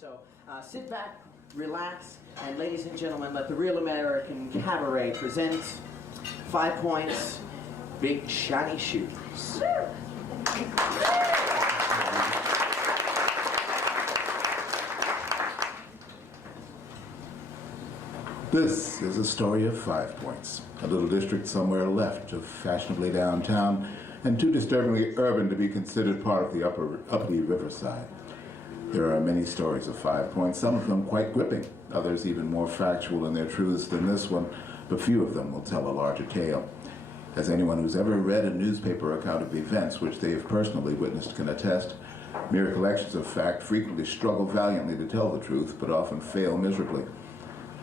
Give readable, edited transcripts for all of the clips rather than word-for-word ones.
So sit back, relax, and ladies and gentlemen, let the Real American Cabaret present 5 Points, Big Shiny Shoes. This is a story of 5 Points, a little district somewhere left of fashionably downtown and too disturbingly urban to be considered part of the uppity riverside. There are many stories of 5 Points, some of them quite gripping, others even more factual in their truths than this one, but few of them will tell a larger tale. As anyone who's ever read a newspaper account of events which they have personally witnessed can attest, mere collections of fact frequently struggle valiantly to tell the truth, but often fail miserably.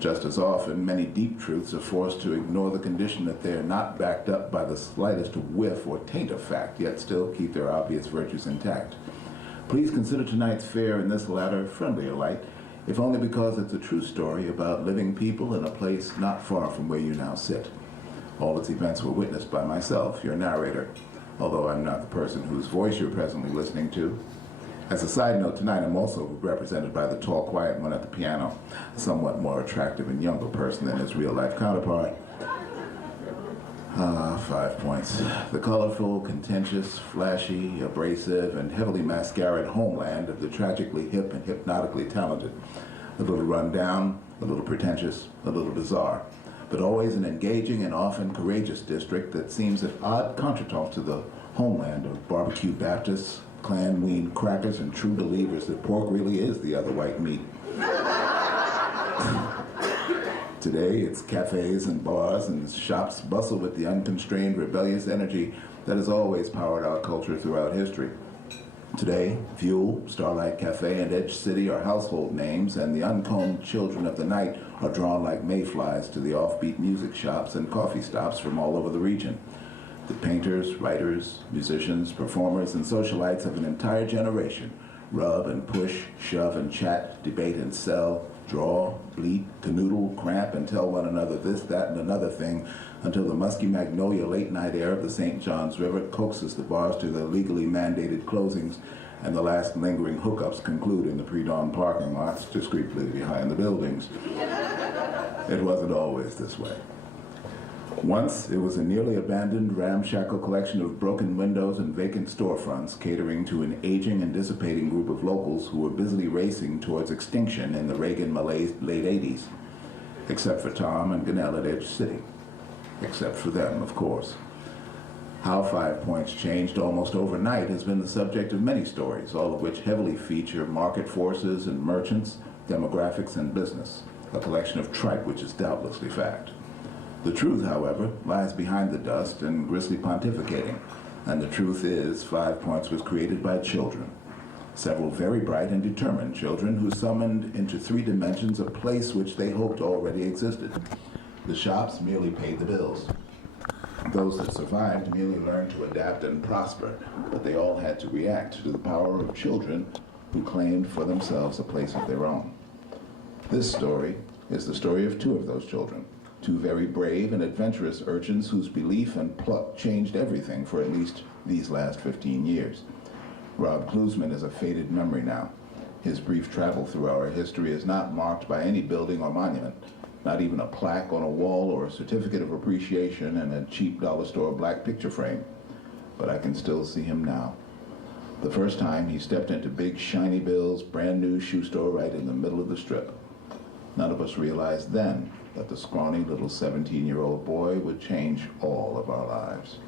Just as often, many deep truths are forced to ignore the condition that they are not backed up by the slightest whiff or taint of fact, yet still keep their obvious virtues intact. Please consider tonight's fare in this latter, friendlier light, if only because it's a true story about living people in a place not far from where you now sit. All its events were witnessed by myself, your narrator, although I'm not the person whose voice you're presently listening to. As a side note, tonight I'm also represented by the tall, quiet one at the piano, a somewhat more attractive and younger person than his real-life counterpart. 5 Points. The colorful, contentious, flashy, abrasive, and heavily mascaraed homeland of the tragically hip and hypnotically talented. A little run down, a little pretentious, a little bizarre, but always an engaging and often courageous district that seems at odd contretemps to the homeland of barbecue Baptists, clan-weaned crackers, and true believers that pork really is the other white meat. Today, its cafes and bars and shops bustle with the unconstrained, rebellious energy that has always powered our culture throughout history. Today, Fuel, Starlight Cafe, and Edge City are household names, and the uncombed children of the night are drawn like mayflies to the offbeat music shops and coffee stops from all over the region. The painters, writers, musicians, performers, and socialites of an entire generation rub and push, shove and chat, debate and sell, draw, bleat, canoodle, cramp, and tell one another this, that, and another thing until the musky magnolia late-night air of the St. Johns River coaxes the bars to their legally mandated closings, and the last lingering hookups conclude in the pre-dawn parking lots discreetly behind the buildings. It wasn't always this way. Once, it was a nearly abandoned, ramshackle collection of broken windows and vacant storefronts catering to an aging and dissipating group of locals who were busily racing towards extinction in the Reagan-Malaise late 80s. Except for Tom and Ganell at Edge City. Except for them, of course. How 5 Points changed almost overnight has been the subject of many stories, all of which heavily feature market forces and merchants, demographics, and business. A collection of tripe which is doubtlessly fact. The truth, however, lies behind the dust and grisly pontificating, and the truth is 5 Points was created by children. Several very bright and determined children who summoned into 3 dimensions a place which they hoped already existed. The shops merely paid the bills. Those that survived merely learned to adapt and prosper, but they all had to react to the power of children who claimed for themselves a place of their own. This story is the story of 2 of those children. 2 very brave and adventurous urchins whose belief and pluck changed everything for at least these last 15 years. Rob Klusman is a faded memory now. His brief travel through our history is not marked by any building or monument, not even a plaque on a wall or a certificate of appreciation in a cheap dollar store black picture frame. But I can still see him now. The first time he stepped into Big Shiny Bill's brand new shoe store right in the middle of the strip. None of us realized then that the scrawny little 17-year-old boy would change all of our lives.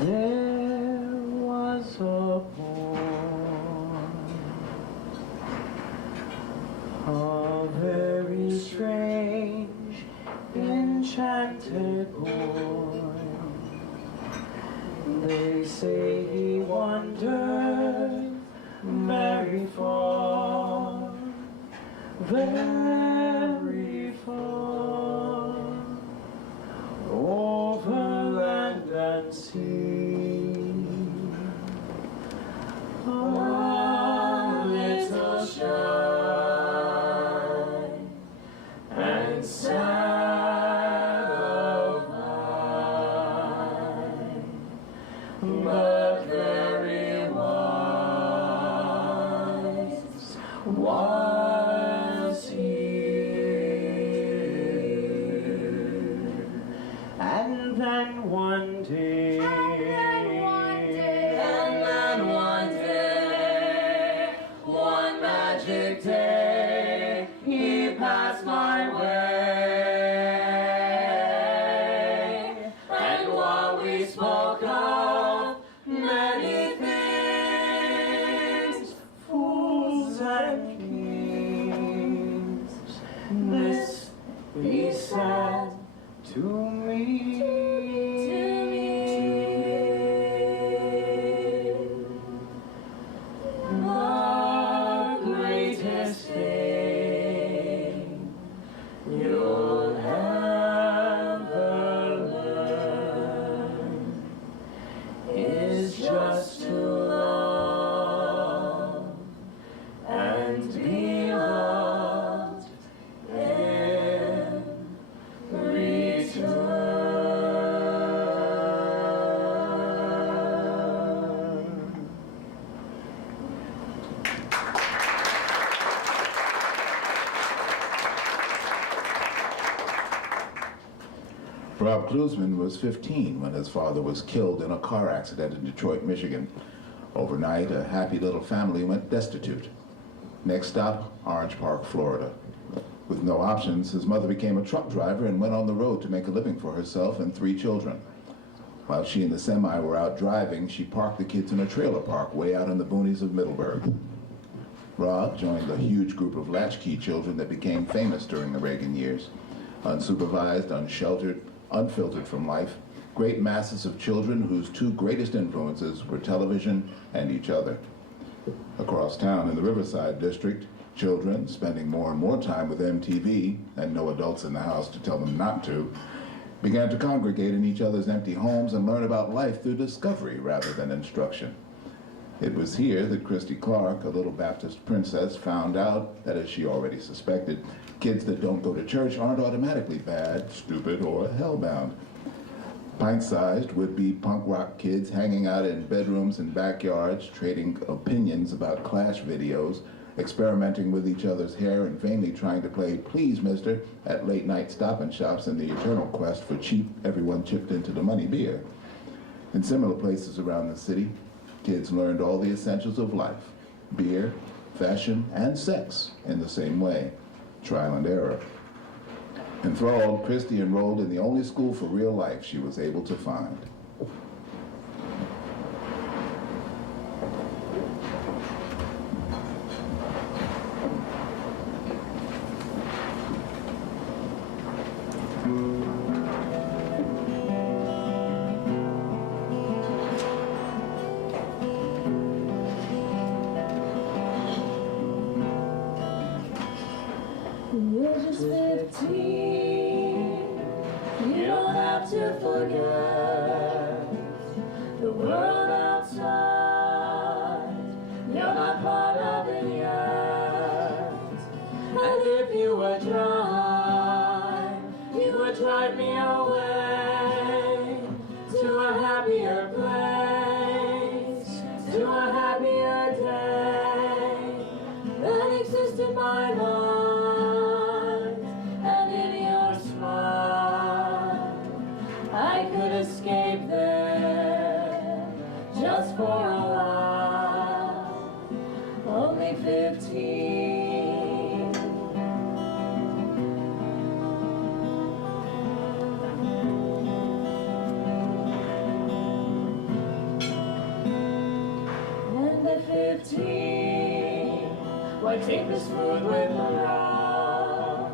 There was a boy, a very strange, enchanted boy. They say he wandered very far, very far, over land and sea. but very wise was he. And then one day, one magic day, he passed my way. And while we spoke of many things, fools and kings, this he said to me. Rob Klusman was 15 when his father was killed in a car accident in Detroit, Michigan. Overnight, a happy little family went destitute. Next stop, Orange Park, Florida. With no options, his mother became a truck driver and went on the road to make a living for herself and 3 children. While she and the semi were out driving, she parked the kids in a trailer park way out in the boonies of Middleburg. Rob joined a huge group of latchkey children that became famous during the Reagan years. Unsupervised, unsheltered, unfiltered from life, great masses of children whose 2 greatest influences were television and each other. Across town in the Riverside district, children, spending more and more time with MTV, and no adults in the house to tell them not to, began to congregate in each other's empty homes and learn about life through discovery rather than instruction. It was here that Christy Clark, a little Baptist princess, found out that, as she already suspected, kids that don't go to church aren't automatically bad, stupid, or hellbound. Pint-sized would-be punk rock kids hanging out in bedrooms and backyards, trading opinions about Clash videos, experimenting with each other's hair and vainly trying to play Please Mister at late-night stop and shops in the eternal quest for cheap, everyone chipped into the money beer. In similar places around the city, kids learned all the essentials of life, beer, fashion, and sex in the same way, trial and error. Enthralled, Christy enrolled in the only school for real life she was able to find. You're just 15. You don't have to forget the world outside. You're not part of it yet. And if you were dry, you would drive me away to a happier place, to a happier day that exists in my mind. Escape there just for a while, only 15. And at 15, why take the smooth with the rough?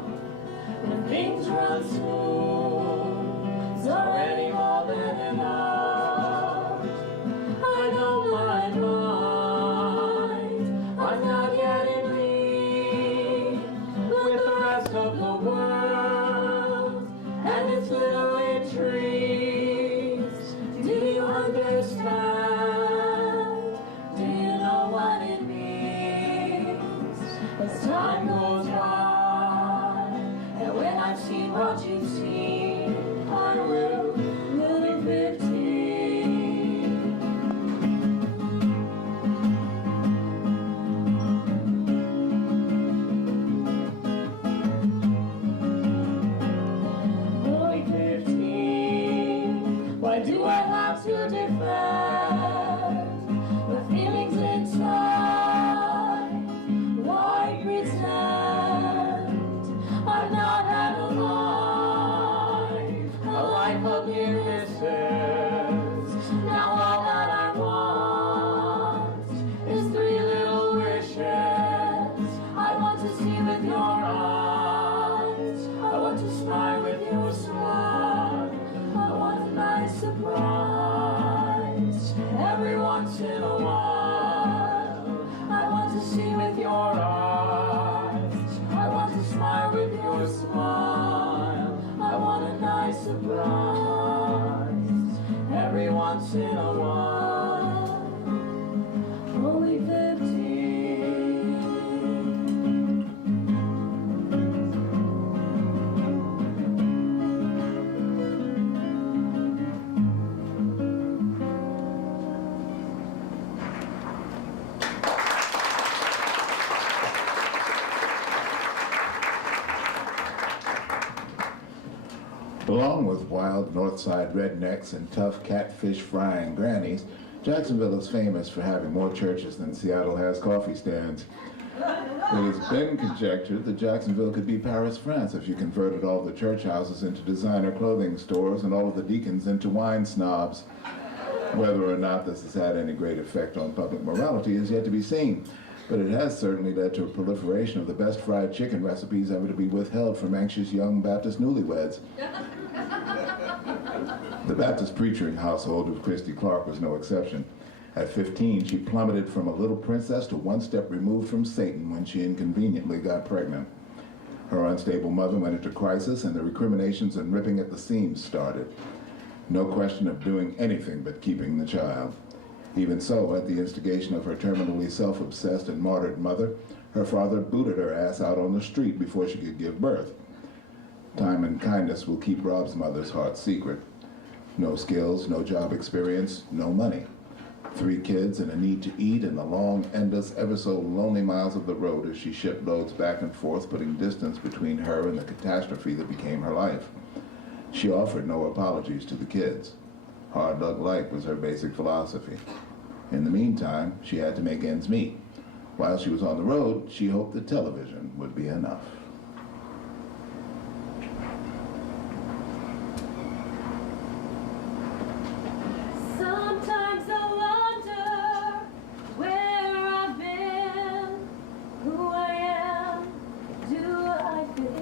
When things run smooth, it's already more than enough. I know my mind, I'm not yet in league with the rest of the world and its little intrigues. Do you understand? Do you know what it means as time goes by? defend the feelings inside. Why pretend I've not had a life of near misses? Now all that I want is 3 little wishes. I want to see with your eyes, I want to smile with your smile, I want a nice surprise every once in a while. I want to see with your eyes, I want to smile with your smile, I want a nice surprise every once in a while. Only 15. Along with wild Northside rednecks and tough catfish frying grannies, Jacksonville is famous for having more churches than Seattle has coffee stands. It has been conjectured that Jacksonville could be Paris, France, if you converted all the church houses into designer clothing stores and all of the deacons into wine snobs. Whether or not this has had any great effect on public morality is yet to be seen, but it has certainly led to a proliferation of the best fried chicken recipes ever to be withheld from anxious young Baptist newlyweds. The Baptist preaching household of Christy Clark was no exception. At 15, she plummeted from a little princess to one step removed from Satan when she inconveniently got pregnant. Her unstable mother went into crisis, and the recriminations and ripping at the seams started. No question of doing anything but keeping the child. Even so, at the instigation of her terminally self-obsessed and martyred mother, her father booted her ass out on the street before she could give birth. Time and kindness will keep Rob's mother's heart secret. No skills, no job experience, no money. 3 kids and a need to eat, and the long, endless, ever so lonely miles of the road as she shipped loads back and forth, putting distance between her and the catastrophe that became her life. She offered no apologies to the kids. Hard luck life was her basic philosophy. In the meantime, she had to make ends meet. While she was on the road, she hoped that television would be enough. Sometimes I wonder where I've been, who I am, do I fit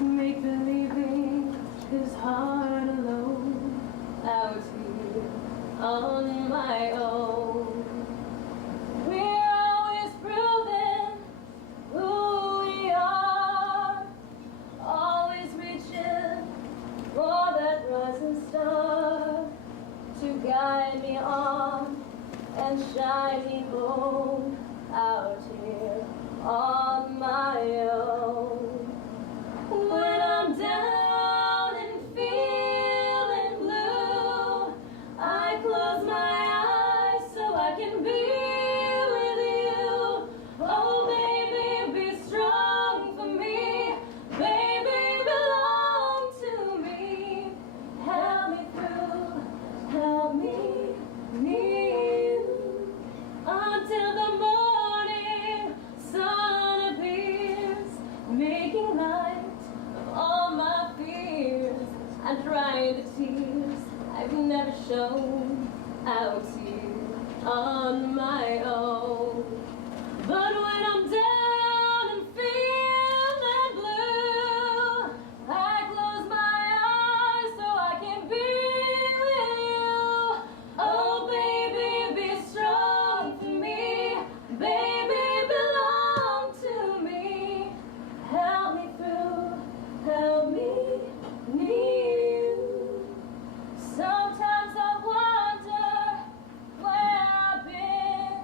in? Make believing is hard alone, out here on my own. We're always proving who we are, always reaching for that rising star to guide me on and shine me home, out here on my own. When I'm down and feeling blue, I close my eyes so I can be with you. Oh baby, be strong for me, baby, belong to me. Help me through, help me need you, until the morning sun appears, making light of all my fears. I dry the tears I've never shown, out here on my own. But when I'm down and feeling blue, I close my eyes so I can be with you. Oh baby, be strong for me, baby, belong to me. Help me through, help me need you. Sometimes I wonder where I've been,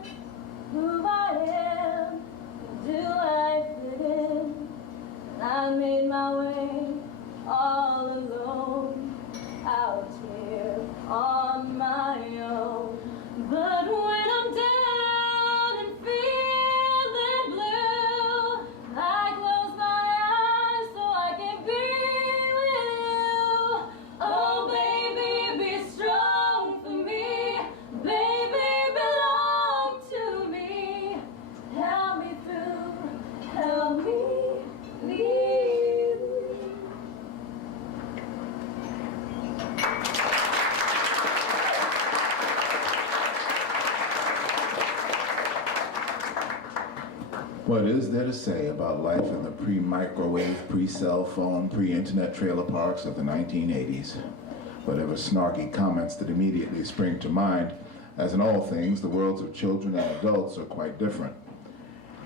What is there to say about life in the pre-microwave, pre-cell phone, pre-internet trailer parks of the 1980s? Whatever snarky comments that immediately spring to mind, as in all things, the worlds of children and adults are quite different.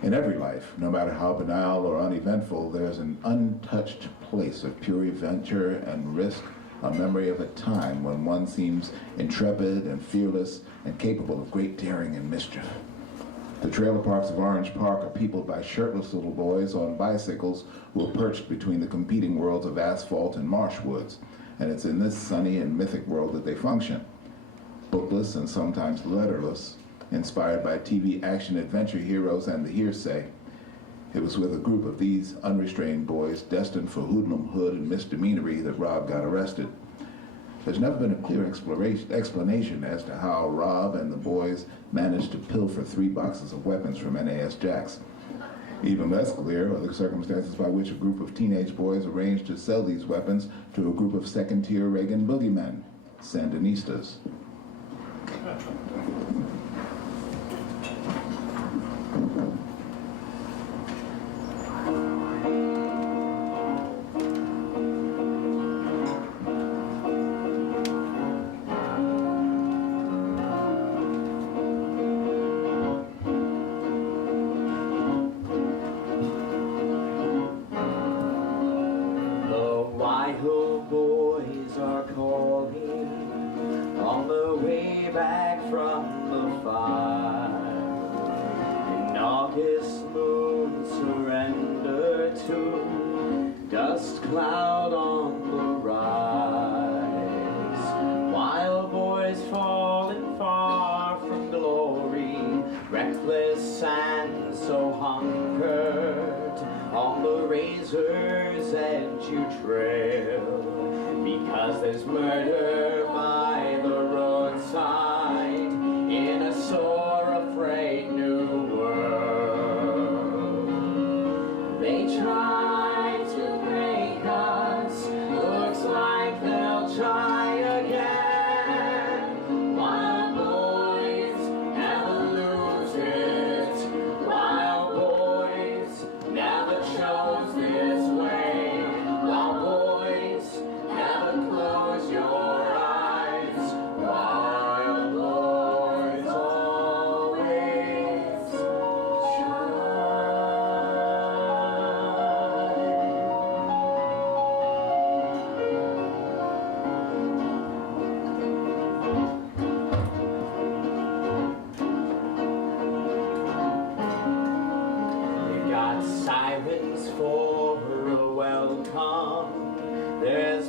In every life, no matter how banal or uneventful, there's an untouched place of pure adventure and risk, a memory of a time when one seems intrepid and fearless and capable of great daring and mischief. The trailer parks of Orange Park are peopled by shirtless little boys on bicycles who are perched between the competing worlds of asphalt and marsh woods, and it's in this sunny and mythic world that they function. Bookless and sometimes letterless, inspired by TV action-adventure heroes and the hearsay, it was with a group of these unrestrained boys destined for hoodlumhood and misdemeanory that Rob got arrested. There's never been a clear explanation as to how Rob and the boys managed to pilfer 3 boxes of weapons from NAS Jacks. Even less clear are the circumstances by which a group of teenage boys arranged to sell these weapons to a group of second-tier Reagan boogeymen, Sandinistas.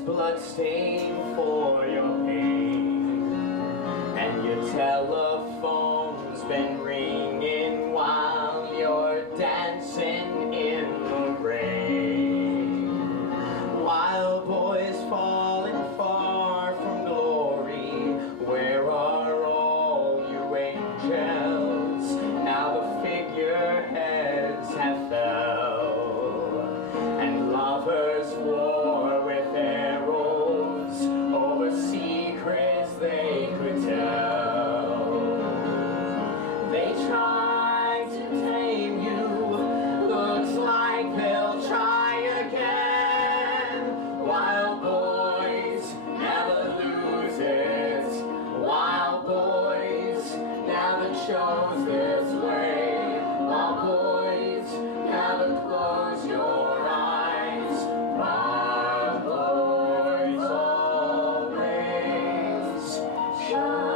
Bloodstain for your pain, and your telephone's been ringing while you're dancing in the rain. While boys falling far from glory, where are all you angels? Now the figureheads have fell, and lovers war with arrows over secrets they could tell. They try to tame you, looks like they'll try again. Wild boys never lose it, wild boys never chose this way. Wild boys never close your eyes, wild boys always shine.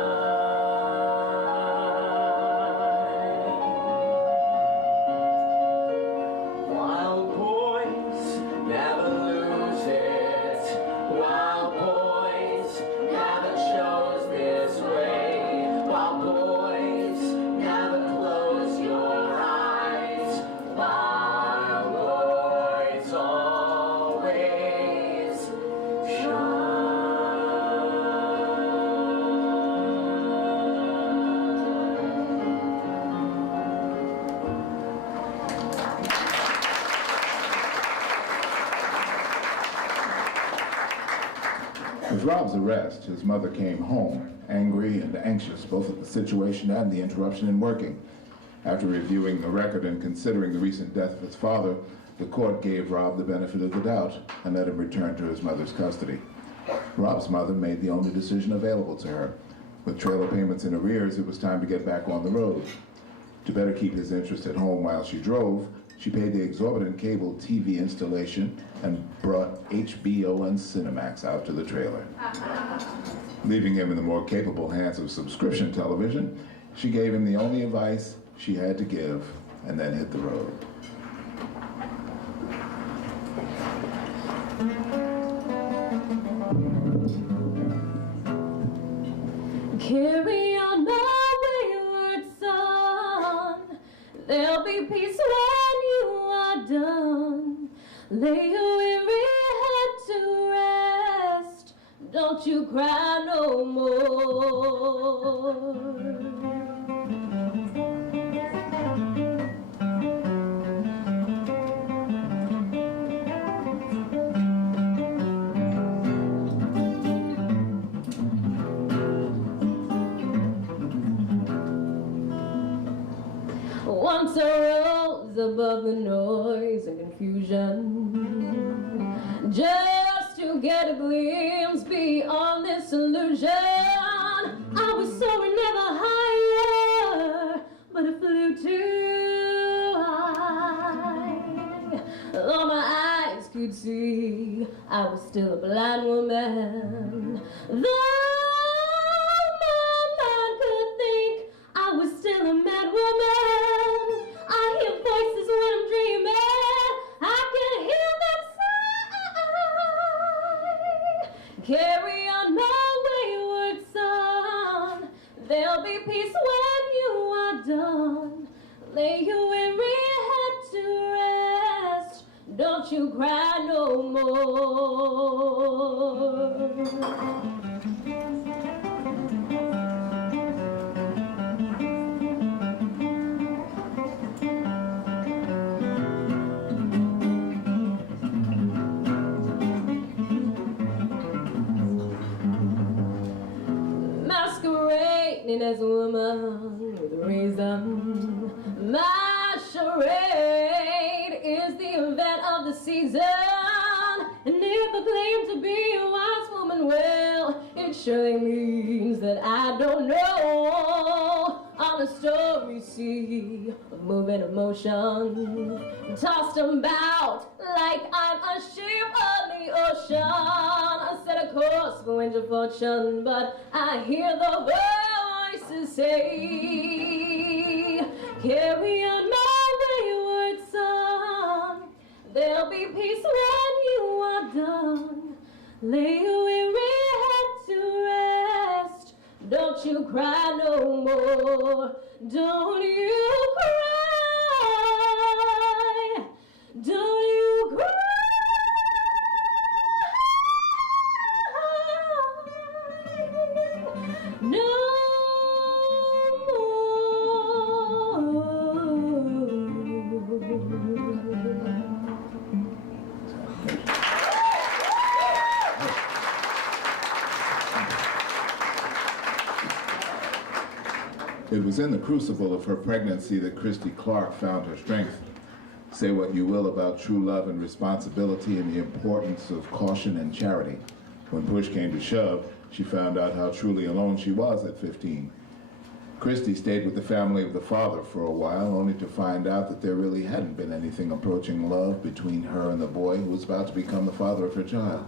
Wild boys never lose it, wild boys never chose this way. Wild boys never close your eyes, wild boys always shine. With Rob's arrest, his mother came home, angry and anxious both at the situation and the interruption in working. After reviewing the record and considering the recent death of his father, the court gave Rob the benefit of the doubt and let him return to his mother's custody. Rob's mother made the only decision available to her. With trailer payments in arrears, it was time to get back on the road. To better keep his interest at home while she drove, she paid the exorbitant cable TV installation and brought HBO and Cinemax out to the trailer. Leaving him in the more capable hands of subscription television, she gave him the only advice she had to give and then hit the road. Carry on my wayward son, there'll be peace when you are done. Lay your weary head to rest, don't you cry no more. Once I rose above the noise and confusion, just to get a glimpse beyond this illusion. I was soaring never higher, but I flew too high. All my eyes could see, I was still a blind woman. Though my mind could think, I was still a mad woman. I hear voices when I'm dreaming, I can hear them sigh. Carry on my wayward son, there'll be peace when you are done. Lay your weary head to rest, don't you cry no more. Masquerading as a woman with a reason. My charade is the event of the season. And if I claim to be a wise woman, well, it surely means that I don't know. On a stormy sea of moving emotion, tossed about like I'm a ship on the ocean. I set a course for winter fortune, but I hear the voices say, carry on my wayward son, there'll be peace when you are done. Lay your weary head to rest, don't you cry no more. Don't you cry, don't you cry no It was in the crucible of her pregnancy that Christy Clark found her strength. Say what you will about true love and responsibility and the importance of caution and charity. When push came to shove, she found out how truly alone she was at 15. Christy stayed with the family of the father for a while, only to find out that there really hadn't been anything approaching love between her and the boy who was about to become the father of her child.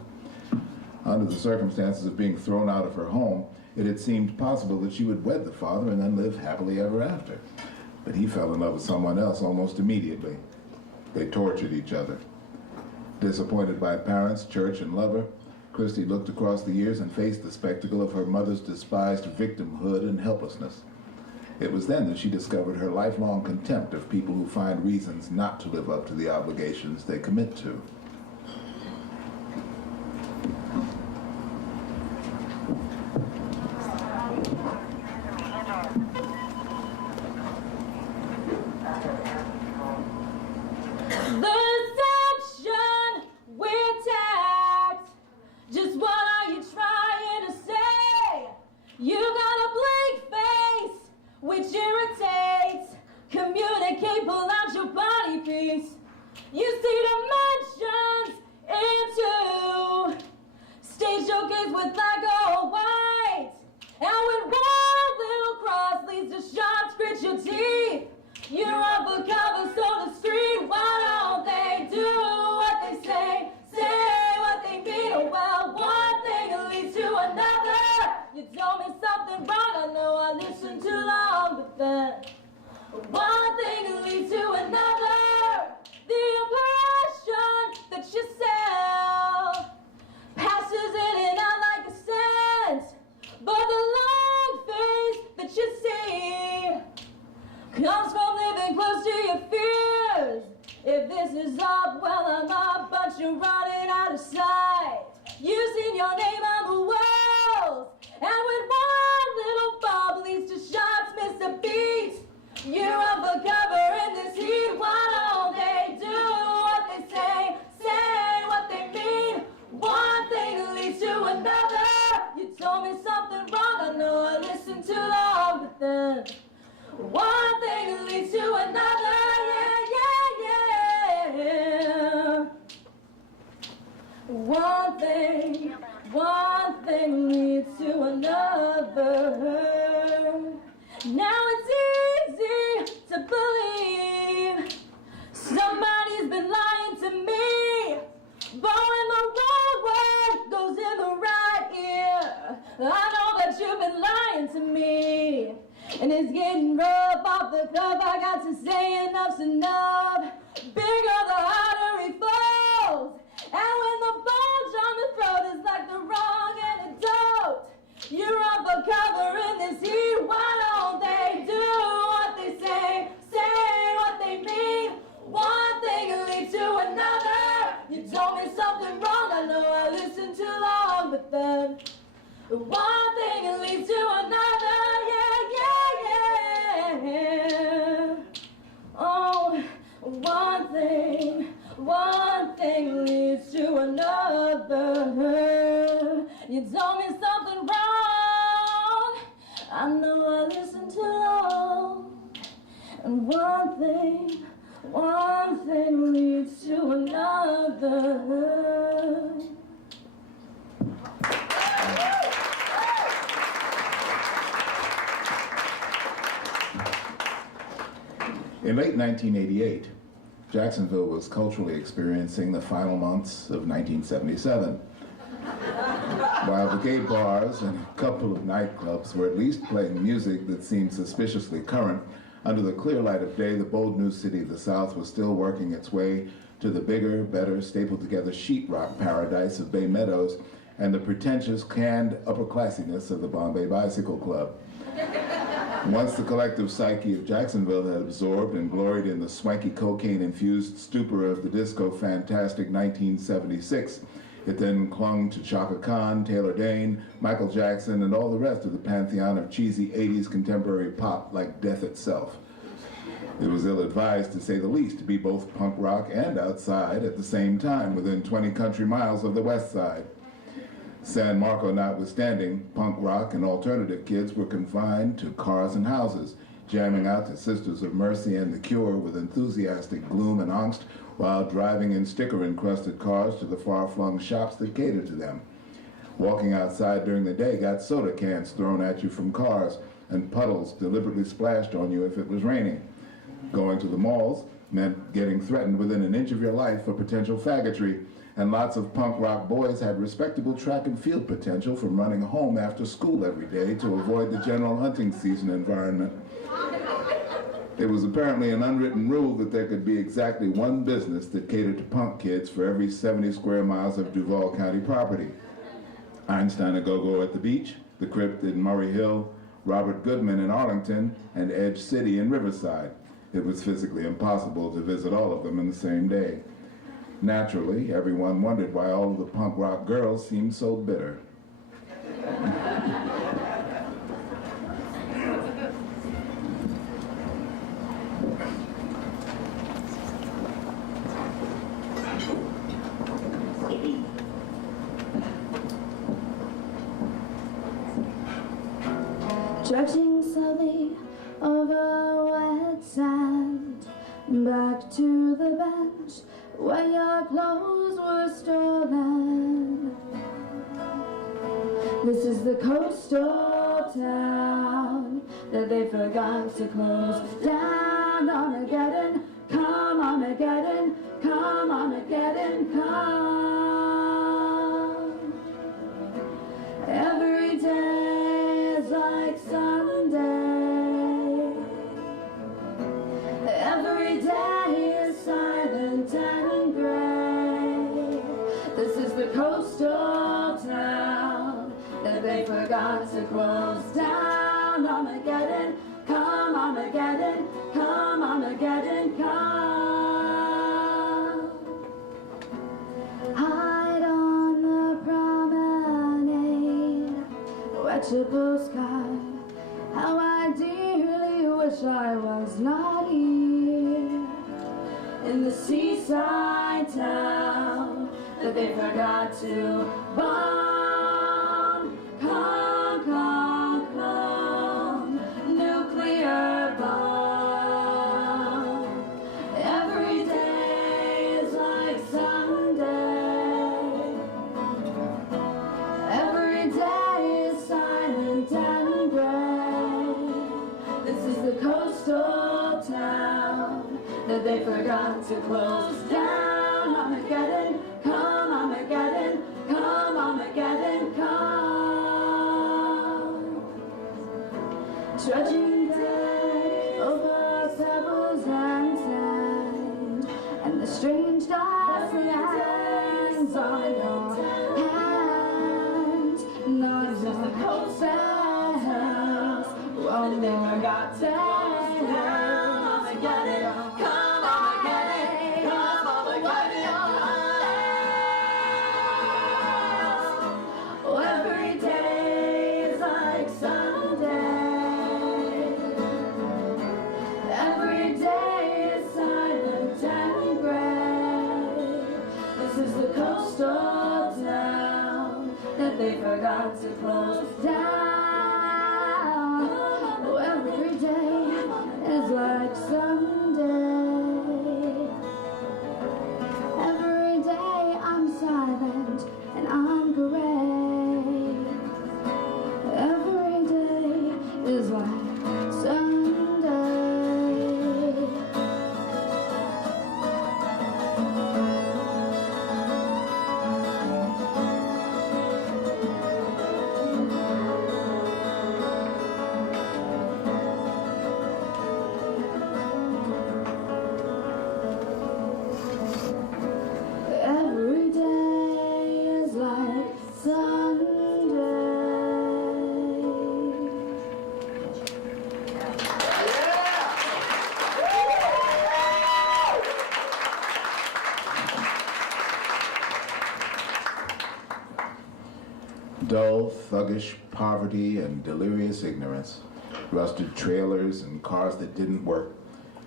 Under the circumstances of being thrown out of her home, it had seemed possible that she would wed the father and then live happily ever after. But he fell in love with someone else almost immediately. They tortured each other. Disappointed by parents, church, and lover, Christy looked across the years and faced the spectacle of her mother's despised victimhood and helplessness. It was then that she discovered her lifelong contempt of people who find reasons not to live up to the obligations they commit to. You got a blank face, which irritates. to shots, grit your teeth. You're up for cover, so discreet. Why don't they do what they say what they mean? Well, one thing leads to another. You told me something wrong, I know I listened too long, but then one thing leads to another. The impression that you sell passes in and out like a scent, but the long face that you see comes from living close to your fears. If this is up, well, I'm up, but you're running out of sight. Using your name on the walls, and when one little bump leads to shots, miss a beat. You're up for cover in this heat. Why don't they do what they say what they mean? One thing leads to another. You told me something wrong, I know I listened too long, but then one thing leads to another. Yeah. One thing leads to another. Now it's easy to believe somebody's been lying to me, but when the wrong word goes in the right ear, I know that you've been lying to me. And it's getting rough off the cuff, I got to say enough's enough. Bigger the harder he falls, and when the bulge on the throat is like the wrong antidote, you're up for cover in this heat. Why don't they do what they say what they mean? One thing leads to another. You told me something wrong, I know I listened too long, but then one thing leads to another. Yeah. Oh, one thing leads to another. You told me something wrong, I know I listened too long. And one thing leads to another. In late 1988, Jacksonville was culturally experiencing the final months of 1977. While the gay bars and a couple of nightclubs were at least playing music that seemed suspiciously current, under the clear light of day, the bold new city of the South was still working its way to the bigger, better, stapled-together sheetrock paradise of Bay Meadows and the pretentious, canned upper-classiness of the Bombay Bicycle Club. Once the collective psyche of Jacksonville had absorbed and gloried in the swanky cocaine-infused stupor of the disco-fantastic 1976, it then clung to Chaka Khan, Taylor Dane, Michael Jackson, and all the rest of the pantheon of cheesy 80s contemporary pop like death itself. It was ill-advised, to say the least, to be both punk rock and outside at the same time within 20 country miles of the West Side. San Marco notwithstanding, punk rock and alternative kids were confined to cars and houses, jamming out to Sisters of Mercy and The Cure with enthusiastic gloom and angst while driving in sticker-encrusted cars to the far-flung shops that catered to them. Walking outside during the day got soda cans thrown at you from cars and puddles deliberately splashed on you if it was raining. Going to the malls meant getting threatened within an inch of your life for potential faggotry, and lots of punk rock boys had respectable track and field potential from running home after school every day to avoid the general hunting season environment. It was apparently an unwritten rule that there could be exactly one business that catered to punk kids for every 70 square miles of Duval County property. Einstein A Go-Go at the beach, the Crypt in Murray Hill, Robert Goodman in Arlington, and Edge City in Riverside. It was physically impossible to visit all of them in the same day. Naturally, everyone wondered why all of the punk rock girls seemed so bitter. Trudging slowly over wet sand, back to the bench where your clothes were stolen. This is the coastal town that they forgot to close down. Armageddon, come Armageddon, come Armageddon, come. Every day is like Sunday. Every day is silent and gray. This is the coastal town that they forgot to close down. Armageddon, come Armageddon, come Armageddon, come. Hide on the promenade, watch a blue sky. How I dearly wish I was not here in the seaside town that they forgot to bomb. Come, come, come, nuclear bomb. Every day is like Sunday. Every day is silent and gray. This is the coastal town that they forgot to close down. Armageddon, come Armageddon, come Armageddon, come. Trudging dead over pebbles and sand, and the strange dark lands on your hands. None of the coast hands, well, they forgot to close down. Armageddon, come Armageddon, come Armageddon, come. Every day is like Sunday. Every day is silent and gray. This is the coastal town that they forgot to close down. Every day is like Sunday. Every day I'm silent and I'm gray. Every day is like Sunday. Every day is like Sunday. Dull, thuggish poverty and delirious ignorance, rusted trailers and cars that didn't work,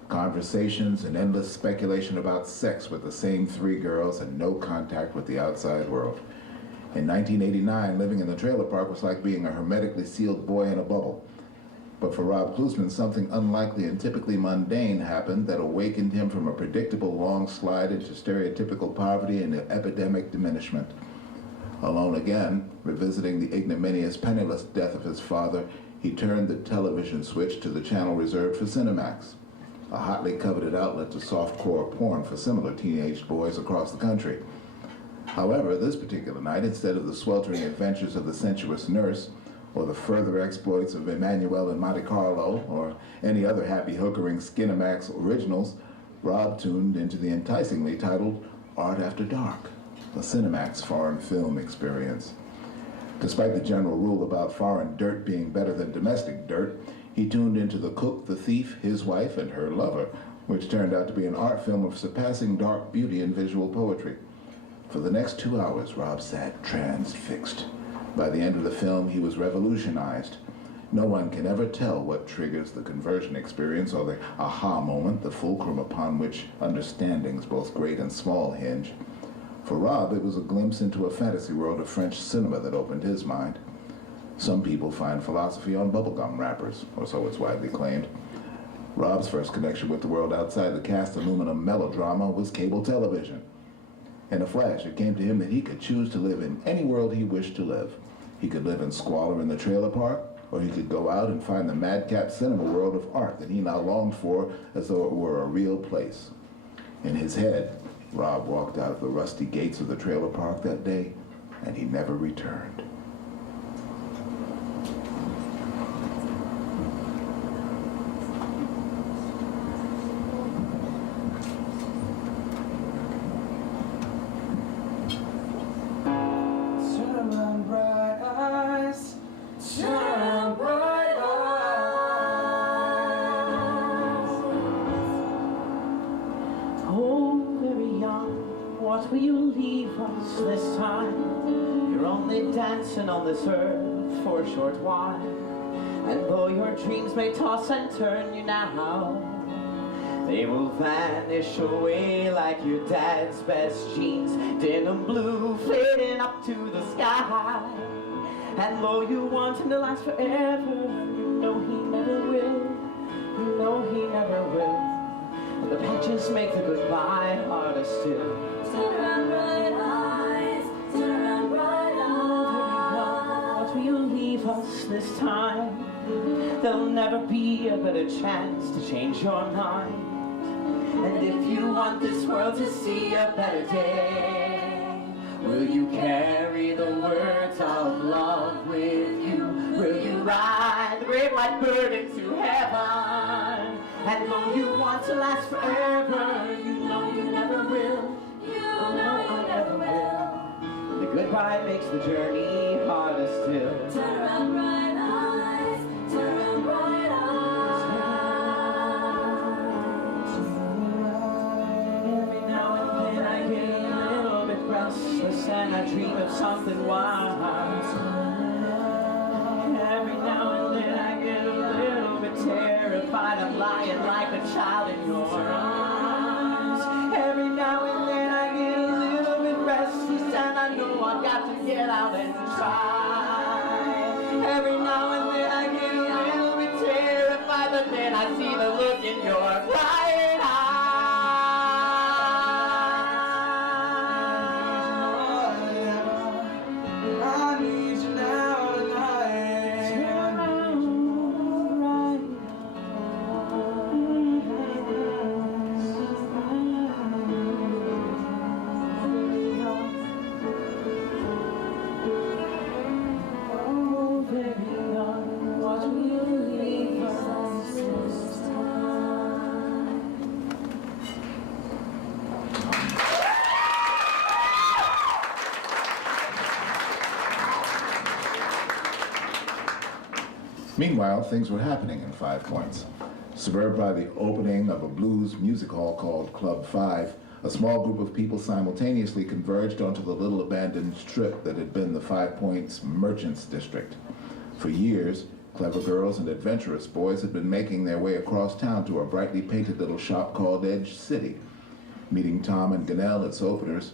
conversations and endless speculation about sex with the same three girls and no contact with the outside world. In 1989, living in the trailer park was like being a hermetically sealed boy in a bubble. But for Rob Klusman, something unlikely and typically mundane happened that awakened him from a predictable long slide into stereotypical poverty and epidemic diminishment. Alone again, revisiting the ignominious, penniless death of his father, he turned the television switch to the channel reserved for Cinemax, a hotly coveted outlet to softcore porn for similar teenage boys across the country. However, this particular night, instead of the sweltering adventures of the sensuous nurse, or the further exploits of Emmanuel in Monte Carlo, or any other happy-hookering Skinamax originals, Rob tuned into the enticingly titled Art After Dark, a Cinemax foreign film experience. Despite the general rule about foreign dirt being better than domestic dirt, he tuned into The Cook, the Thief, His Wife, and Her Lover, which turned out to be an art film of surpassing dark beauty and visual poetry. For the next 2 hours, Rob sat transfixed. By the end of the film, he was revolutionized. No one can ever tell what triggers the conversion experience or the aha moment, the fulcrum upon which understandings both great and small hinge. For Rob, it was a glimpse into a fantasy world of French cinema that opened his mind. Some people find philosophy on bubblegum wrappers, or so it's widely claimed. Rob's first connection with the world outside the cast aluminum melodrama was cable television. In a flash, it came to him that he could choose to live in any world he wished to live. He could live in squalor in the trailer park, or he could go out and find the madcap cinema world of art that he now longed for as though it were a real place. In his head, Rob walked out of the rusty gates of the trailer park that day, and he never returned. This time, you're only dancing on this earth for a short while, and though your dreams may toss and turn you now, they will vanish away like your dad's best jeans, denim blue fading up to the sky. And though you want him to last forever, you know he never will, you know he never will. And the patches make the goodbye harder still. Turn around, bright eyes, turn around, bright eyes. What will you leave us this time? There'll never be a better chance to change your mind. And if you want this world to see a better day, will you carry the words of love with you? Will you ride the great white bird into heaven? And though you want to last forever, you know you never will. You know you never will. The goodbye makes the journey harder still. Turn around, bright eyes, turn around, bright eyes. Every now and then I get a little bit restless and I dream of something wild. Every now and then I get a little bit terrified. I'm lying like a child in your arms. Every now and then I get a little bit restless and I know I've got to get out and try. Every now and then I get a little bit terrified, but then I see the look in your bright eyes. I need you now tonight. Turn around right Oh, baby, what will you leave us this time? Meanwhile, things were happening in 5 Points. Spurred by the opening of a blues music hall called Club 5, a small group of people simultaneously converged onto the little abandoned strip that had been the 5 Points Merchants District. For years, clever girls and adventurous boys had been making their way across town to a brightly painted little shop called Edge City. Meeting Tom and Ganell, its owners,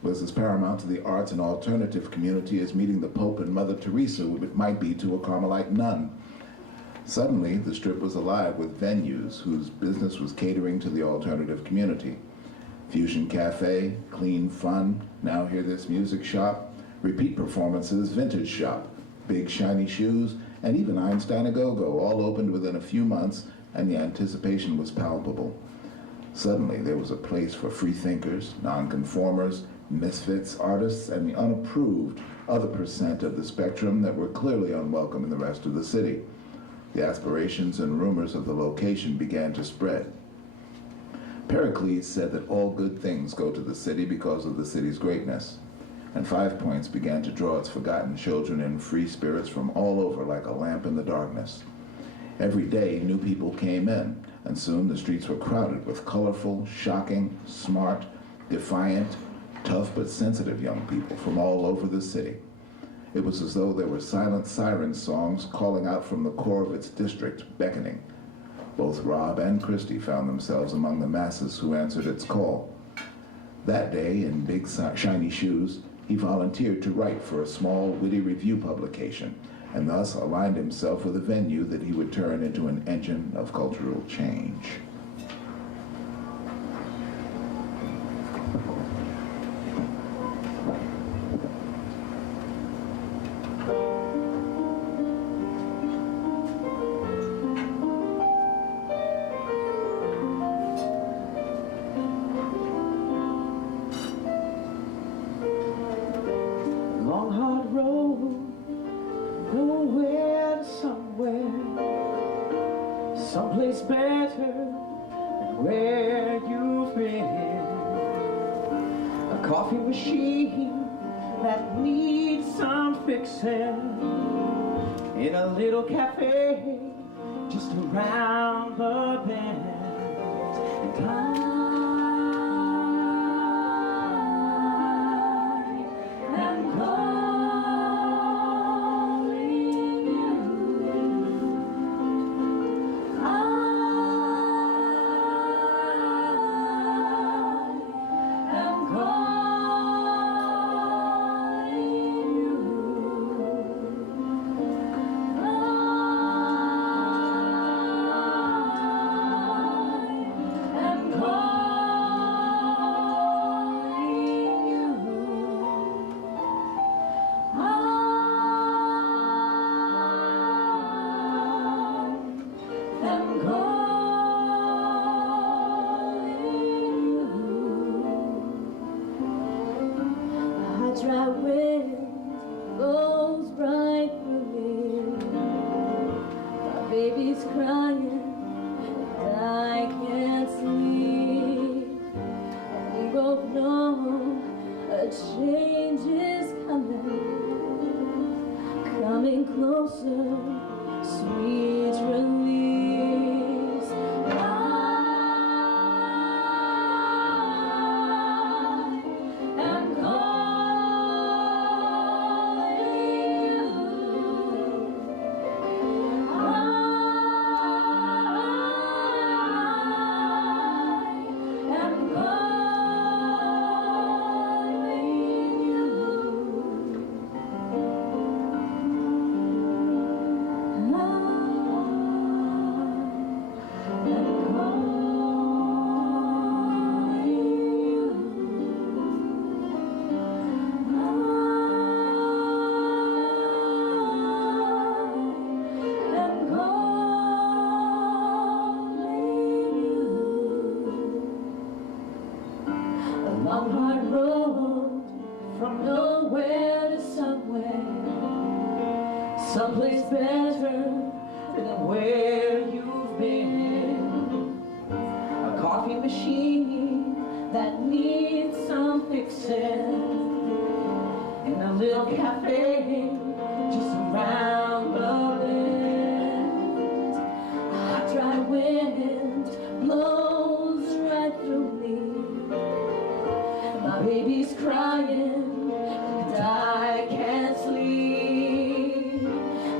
was as paramount to the arts and alternative community as meeting the Pope and Mother Teresa might be to a Carmelite nun. Suddenly, the strip was alive with venues whose business was catering to the alternative community. Fusion Cafe, Clean Fun, Now Hear This Music Shop, Repeat Performances, Vintage Shop, Big Shiny Shoes, and even Einstein A Go-Go all opened within a few months, and the anticipation was palpable. Suddenly, there was a place for free thinkers, nonconformers, misfits, artists, and the unapproved other percent of the spectrum that were clearly unwelcome in the rest of the city. The aspirations and rumors of the location began to spread. Pericles said that all good things go to the city because of the city's greatness, and 5 Points began to draw its forgotten children and free spirits from all over like a lamp in the darkness. Every day, new people came in, and soon the streets were crowded with colorful, shocking, smart, defiant, tough but sensitive young people from all over the city. It was as though there were silent siren songs calling out from the core of its district, beckoning. Both Rob and Christy found themselves among the masses who answered its call. That day, in big shiny shoes, he volunteered to write for a small, witty review publication, and thus aligned himself with a venue that he would turn into an engine of cultural change. someplace better than where you've been. A coffee machine that needs some fixing in a little cafe just around the bend. And I am calling you. I am calling you. Dry wind blows right through me. My baby's crying and I can't sleep. And we both know a change is coming closer, sweet release. I am long hard road from nowhere to somewhere, someplace better than where you've been. A coffee machine that needs some fixing in a little cafe just around the bend. A dry wind blows right through me. My baby's crying and I can't sleep.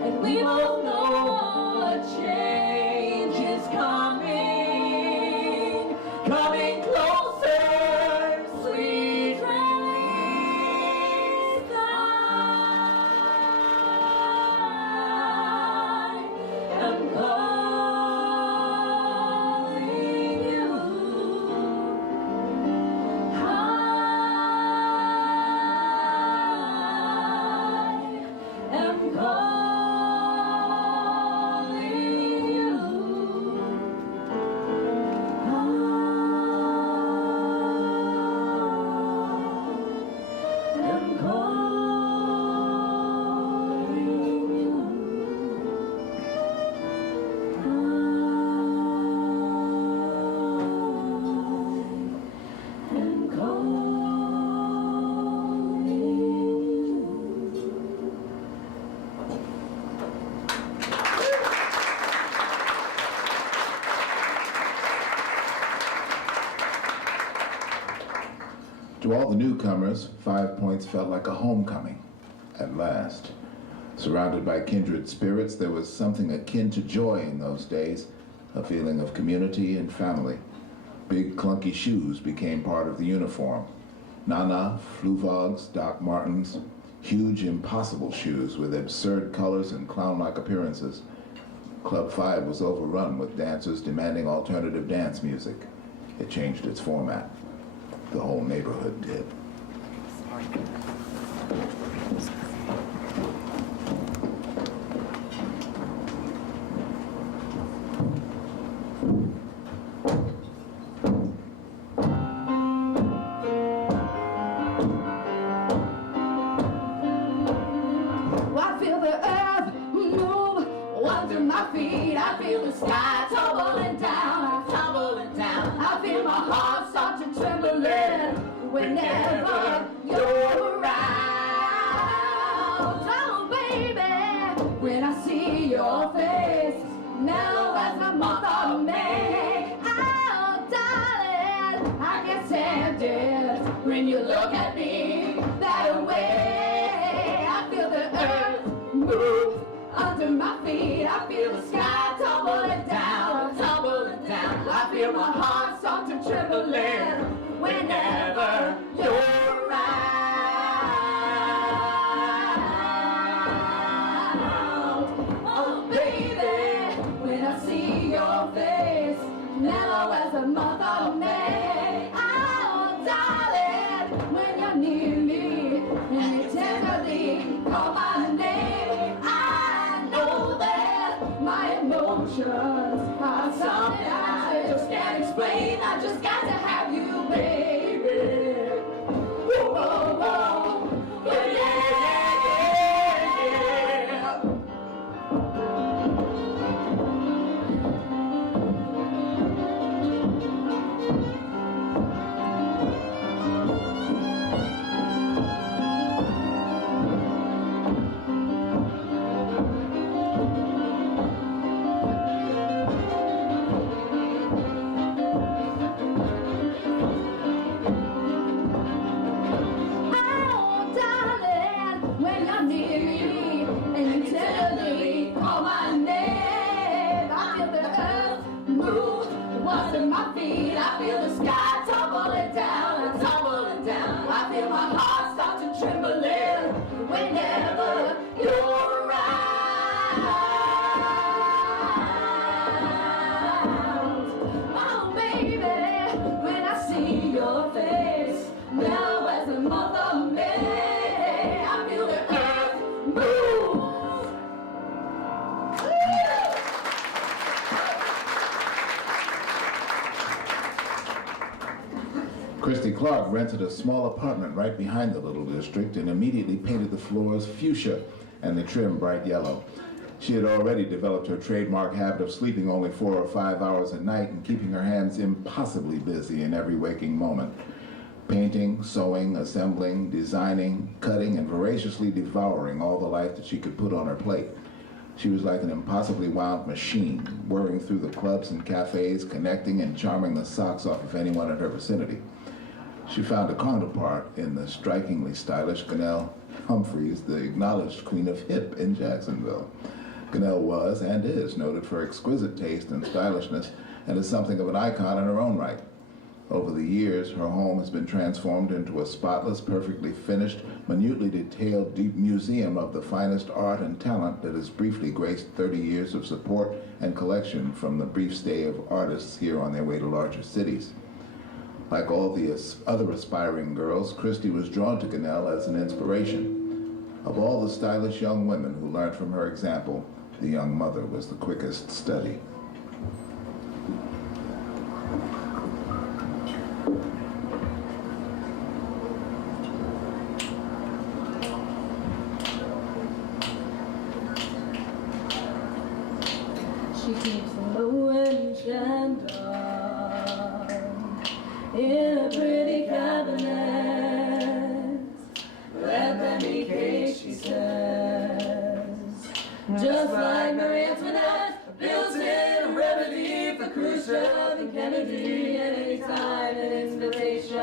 And we both know a change is coming closer, sweet release. I am calling you. To all the newcomers, 5 Points felt like a homecoming, at last. Surrounded by kindred spirits, there was something akin to joy in those days, a feeling of community and family. Big clunky shoes became part of the uniform. Nana, Fluvogs, Doc Martens, huge impossible shoes with absurd colors and clown-like appearances. Club 5 was overrun with dancers demanding alternative dance music. It changed its format. The whole neighborhood did. I feel the earth move under my feet. feet, I feel the sky tumbling down, tumbling down. I feel my heart start to trembling whenever you're around. Oh baby, when I see your face, now as the month of May. Oh darling, I get tempted when you look at me that way. I feel the earth move under my feet. I feel the sky tumbling down, tumbling down. I feel my heart start to trembling whenever you're around. Oh baby, when I see your face, mellow as the month of May. Oh darling, when you're near me and you tenderly call my name, I know that my emotions are something I just can't explain. I just got to have you, baby. Whoa, whoa, whoa. Yeah, yeah, yeah, yeah. Oh, darling, when you're near me and you tenderly call my name, I feel the earth move under my feet. I feel the sky tumbling down, tumbling down. I feel my heart start to trembling whenever you're around. Oh baby, when I see your face, now as the month of May, I feel the earth move. Christy Clark rented a small apartment right behind the little district and immediately painted the floors fuchsia and the trim bright yellow. She had already developed her trademark habit of sleeping only 4 or 5 hours a night and keeping her hands impossibly busy in every waking moment. Painting, sewing, assembling, designing, cutting, and voraciously devouring all the life that she could put on her plate. She was like an impossibly wound machine, whirring through the clubs and cafes, connecting and charming the socks off of anyone in her vicinity. She found a counterpart in the strikingly stylish Ganelle Humphreys, the acknowledged queen of hip in Jacksonville. Ganelle was and is noted for exquisite taste and stylishness and is something of an icon in her own right. Over the years, her home has been transformed into a spotless, perfectly finished, minutely detailed deep museum of the finest art and talent that has briefly graced 30 years of support and collection from the brief stay of artists here on their way to larger cities. Like all the other aspiring girls, Christy was drawn to Ganelle as an inspiration. Of all the stylish young women who learned from her example, the young mother was the quickest study. She keeps the agenda in a pretty cabinet. Let them be cake, she says. Just like Marie Antoinette, built-in remedy for Khrushchev and Kennedy. At any time, an invitation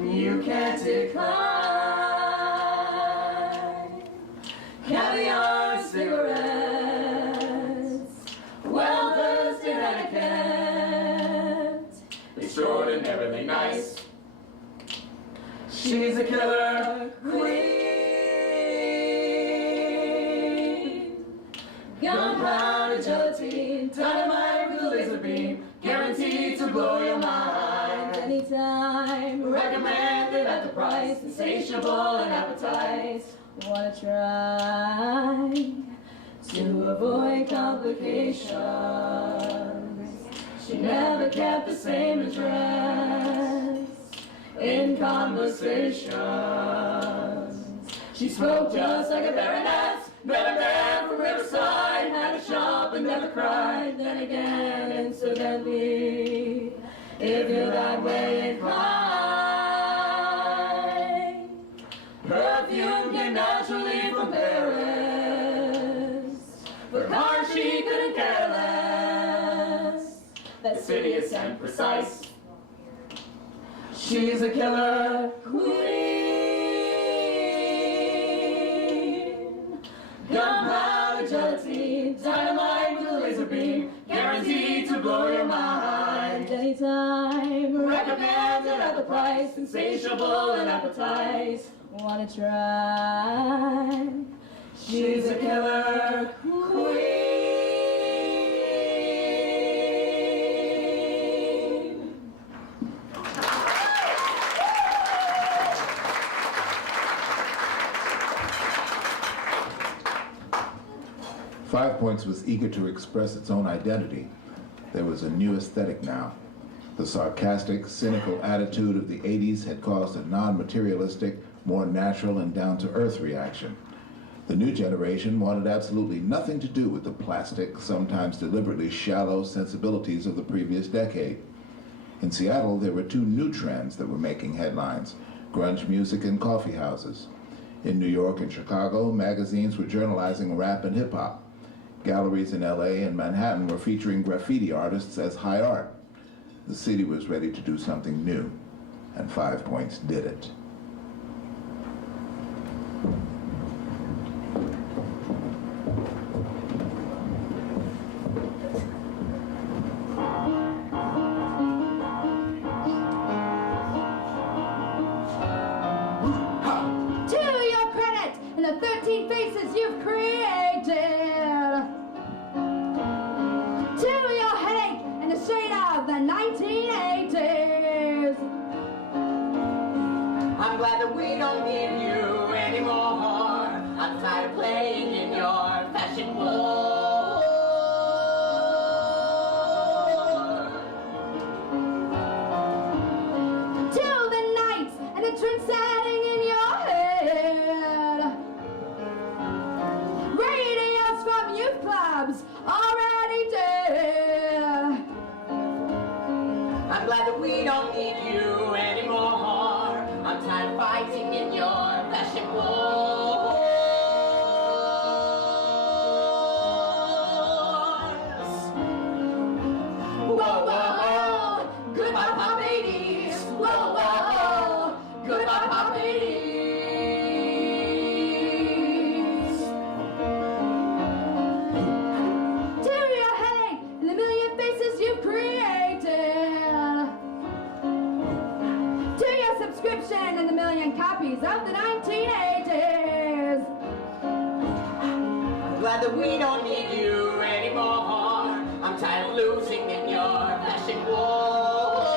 you can't decline. Caviar and cigarettes, well versed in etiquette, extraordinarily nice. She's a killer queen. Gunpowder gelatine, dynamite with a laser beam, guaranteed to blow your mind anytime. Recommended at the price, insatiable and appetite. Wanna try to avoid complications. She never kept the same address in conversations. She spoke just like a baroness, Met a man from Riverside, had a shop and never cried. Then again, incidentally, if you're that way inclined, perfume came naturally from Paris. For cars she couldn't care less. That fastidious and precise. She's a killer queen. Gunpowder, gelatine, dynamite with a laser beam, guaranteed to blow your mind anytime. Recommended at the price, insatiable in appetite. Wanna try? She's a killer queen. 5 Points was eager to express its own identity. There was a new aesthetic now. The sarcastic, cynical attitude of the 80s had caused a non-materialistic, more natural and down-to-earth reaction. The new generation wanted absolutely nothing to do with the plastic, sometimes deliberately shallow sensibilities of the previous decade. In Seattle, there were two new trends that were making headlines: grunge music and coffee houses. In New York and Chicago, magazines were journalizing rap and hip-hop. Galleries in LA and Manhattan were featuring graffiti artists as high art. The city was ready to do something new, and 5 Points did it. To your credit and the 13 faces you've created. To your headache and the shade of the 1980s. I'm glad that we don't need you anymore. I'm tired of playing in your fashion war. To the nights and the trend setting in your head. Radios from youth clubs already dead. I'm glad that we don't need you anymore. I'm tired of fighting in your fashion wars. Whoa, whoa, goodbye, pop ladies. Whoa, whoa, goodbye, pop ladies. To your headache and the million faces you've created. To your subscription and the million copies of the 1980s. I'm glad that we don't need you anymore. I'm tired of losing in your fashion wars.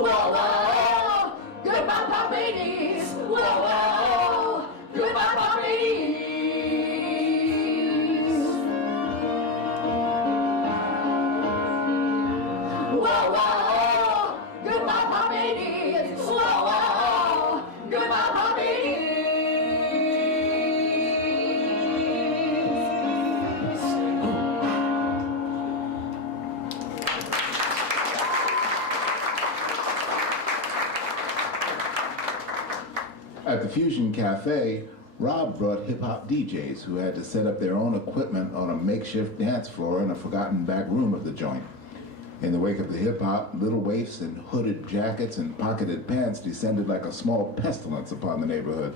Whoa, whoa, goodbye, pop ladies. Whoa, whoa, goodbye, pop ladies. Whoa, whoa, goodbye, pop ladies. Whoa, whoa, goodbye, pop ladies. At the Fusion Cafe, Rob brought hip-hop DJs who had to set up their own equipment on a makeshift dance floor in a forgotten back room of the joint. In the wake of the hip-hop, little waifs in hooded jackets and pocketed pants descended like a small pestilence upon the neighborhood.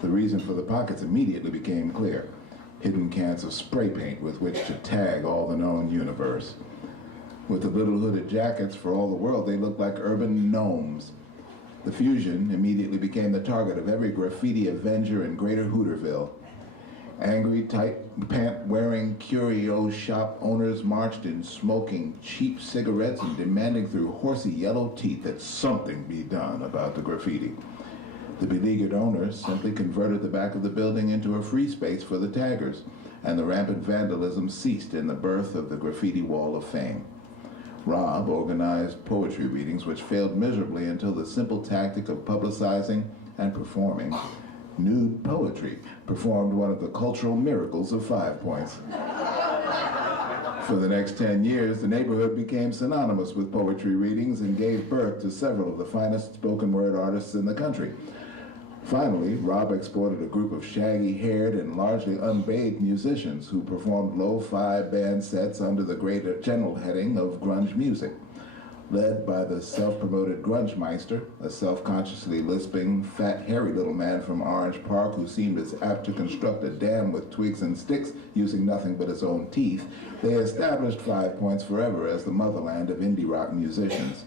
The reason for the pockets immediately became clear: hidden cans of spray paint with which to tag all the known universe. With the little hooded jackets, for all the world, they looked like urban gnomes. The Fusion immediately became the target of every graffiti avenger in Greater Hooterville. Angry, tight pant-wearing curio shop owners marched in smoking cheap cigarettes and demanding through horsey yellow teeth that something be done about the graffiti. The beleaguered owners simply converted the back of the building into a free space for the taggers, and the rampant vandalism ceased in the birth of the Graffiti Wall of Fame. Rob organized poetry readings which failed miserably until the simple tactic of publicizing and performing nude poetry performed one of the cultural miracles of 5 Points. For the next 10 years, the neighborhood became synonymous with poetry readings and gave birth to several of the finest spoken word artists in the country. Finally, Rob exported a group of shaggy-haired and largely unbathed musicians who performed lo-fi band sets under the greater general heading of grunge music. Led by the self-promoted Grunge Meister, a self-consciously lisping, fat, hairy little man from Orange Park who seemed as apt to construct a dam with twigs and sticks using nothing but his own teeth, they established 5 Points forever as the motherland of indie rock musicians.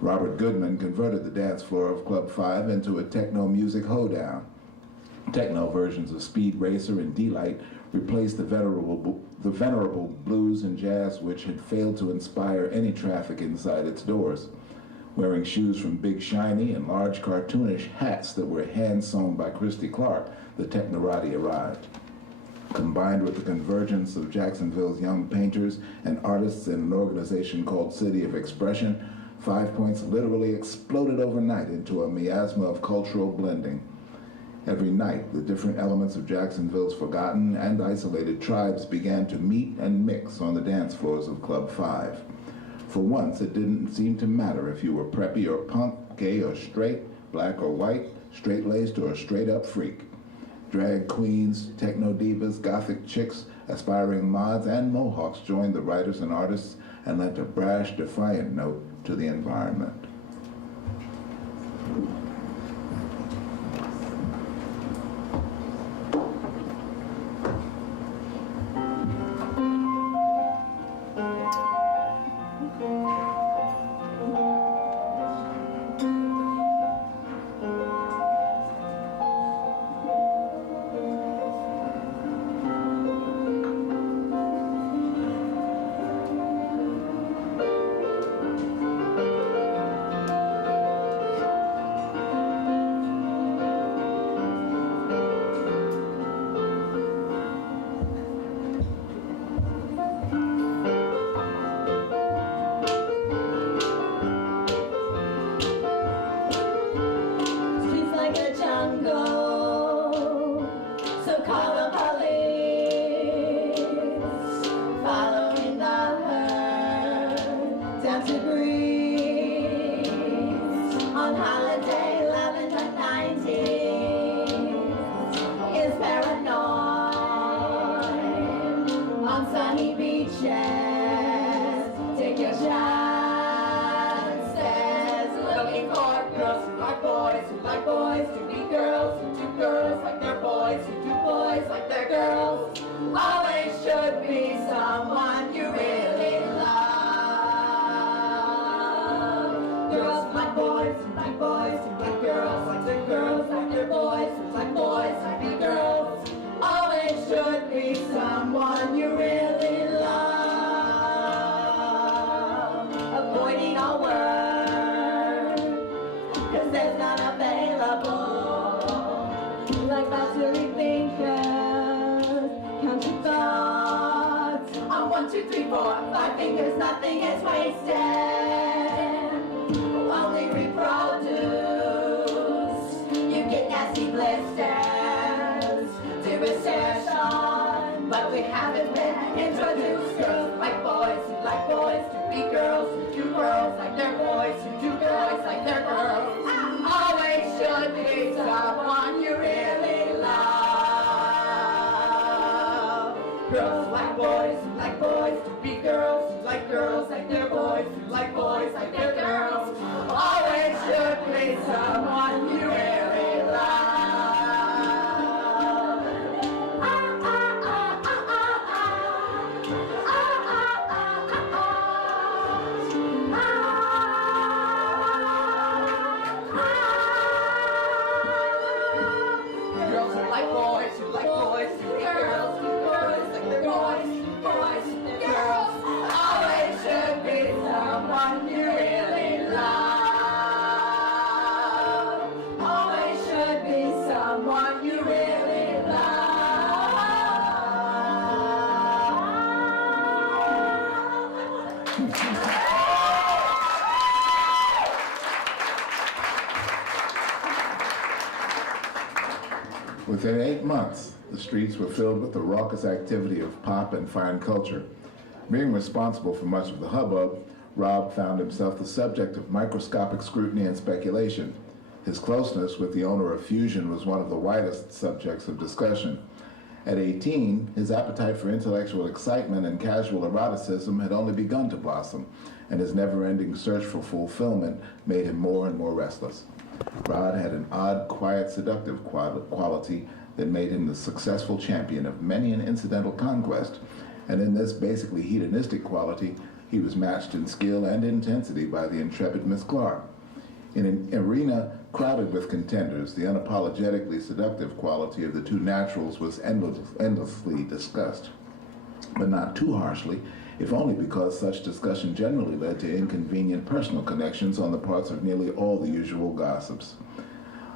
Robert Goodman converted the dance floor of Club 5 into a techno music hoedown. Techno versions of Speed Racer and D-Light replaced the venerable blues and jazz which had failed to inspire any traffic inside its doors. Wearing shoes from Big Shiny and large cartoonish hats that were hand-sewn by Christy Clark, the technorati arrived. Combined with the convergence of Jacksonville's young painters and artists in an organization called City of Expression, 5 Points literally exploded overnight into a miasma of cultural blending. Every night, the different elements of Jacksonville's forgotten and isolated tribes began to meet and mix on the dance floors of Club 5. For once, it didn't seem to matter if you were preppy or punk, gay or straight, black or white, straight-laced or a straight-up freak. Drag queens, techno divas, gothic chicks, aspiring mods, and mohawks joined the writers and artists and lent a brash, defiant note to the environment. Within 8 months, the streets were filled with the raucous activity of pop and fine culture. Being responsible for much of the hubbub, Rob found himself the subject of microscopic scrutiny and speculation. His closeness with the owner of Fusion was one of the widest subjects of discussion. At 18, his appetite for intellectual excitement and casual eroticism had only begun to blossom, and his never-ending search for fulfillment made him more and more restless. Rod had an odd, quiet, seductive quality that made him the successful champion of many an incidental conquest, and in this basically hedonistic quality, he was matched in skill and intensity by the intrepid Miss Clark. In an arena crowded with contenders, the unapologetically seductive quality of the two naturals was endlessly discussed, but not too harshly, if only because such discussion generally led to inconvenient personal connections on the parts of nearly all the usual gossips.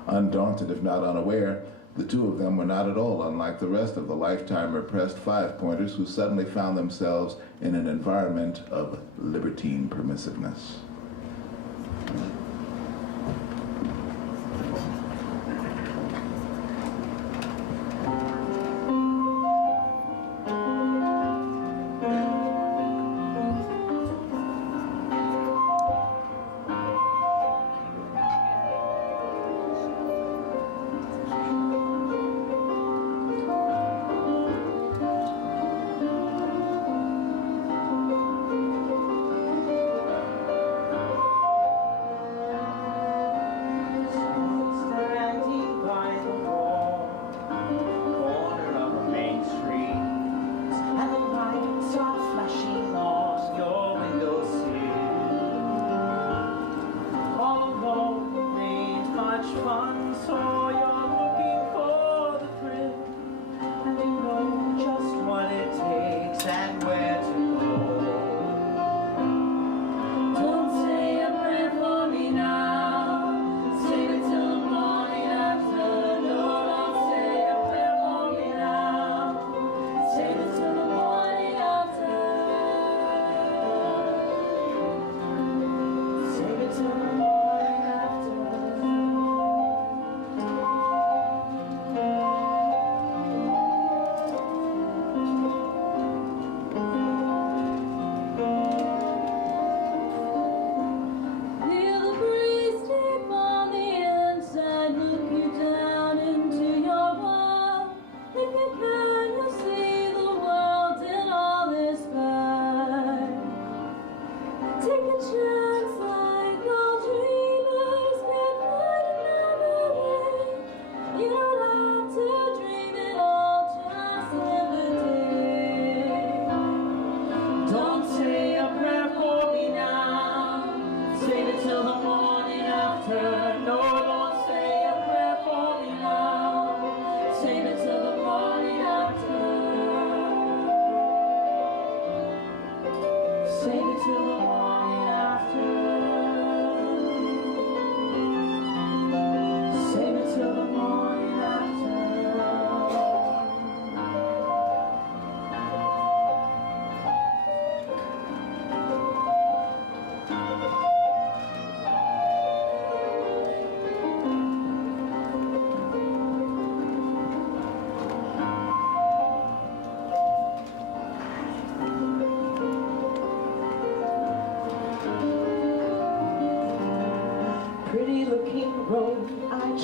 Undaunted, if not unaware, the two of them were not at all unlike the rest of the lifetime repressed five-pointers who suddenly found themselves in an environment of libertine permissiveness.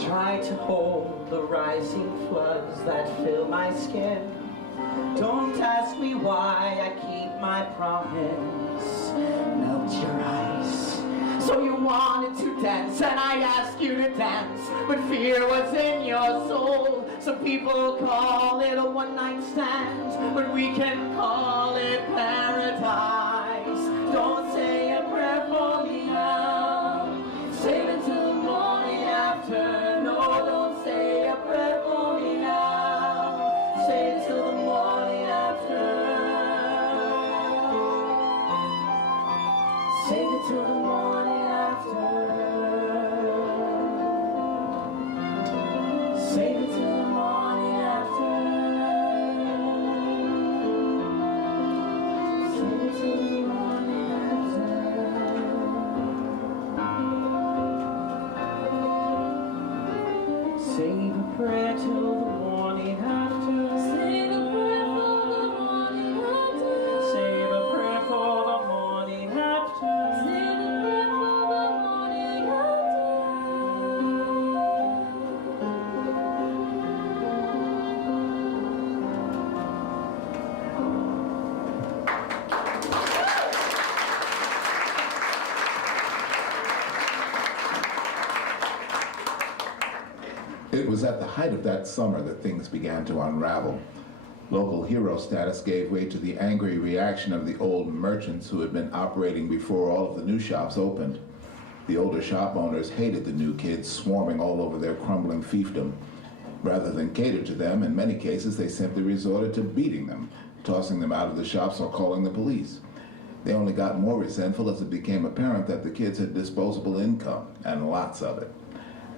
Try to hold the rising floods that fill my skin. Don't ask me why I keep my promise. Melt your ice. So you wanted to dance, and I asked you to dance, but fear was in your soul. Some people call it a one-night stand, but we can call it paradise. Don't say a prayer for me now. Save it till the morning after. Till the morning after. Save it till the morning after. Save it till the morning after. Save a prayer till the morning. was at the height of that summer that things began to unravel. Local hero status gave way to the angry reaction of the old merchants who had been operating before all of the new shops opened. The older shop owners hated the new kids swarming all over their crumbling fiefdom. Rather than cater to them, in many cases they simply resorted to beating them, tossing them out of the shops or calling the police. They only got more resentful as it became apparent that the kids had disposable income, and lots of it.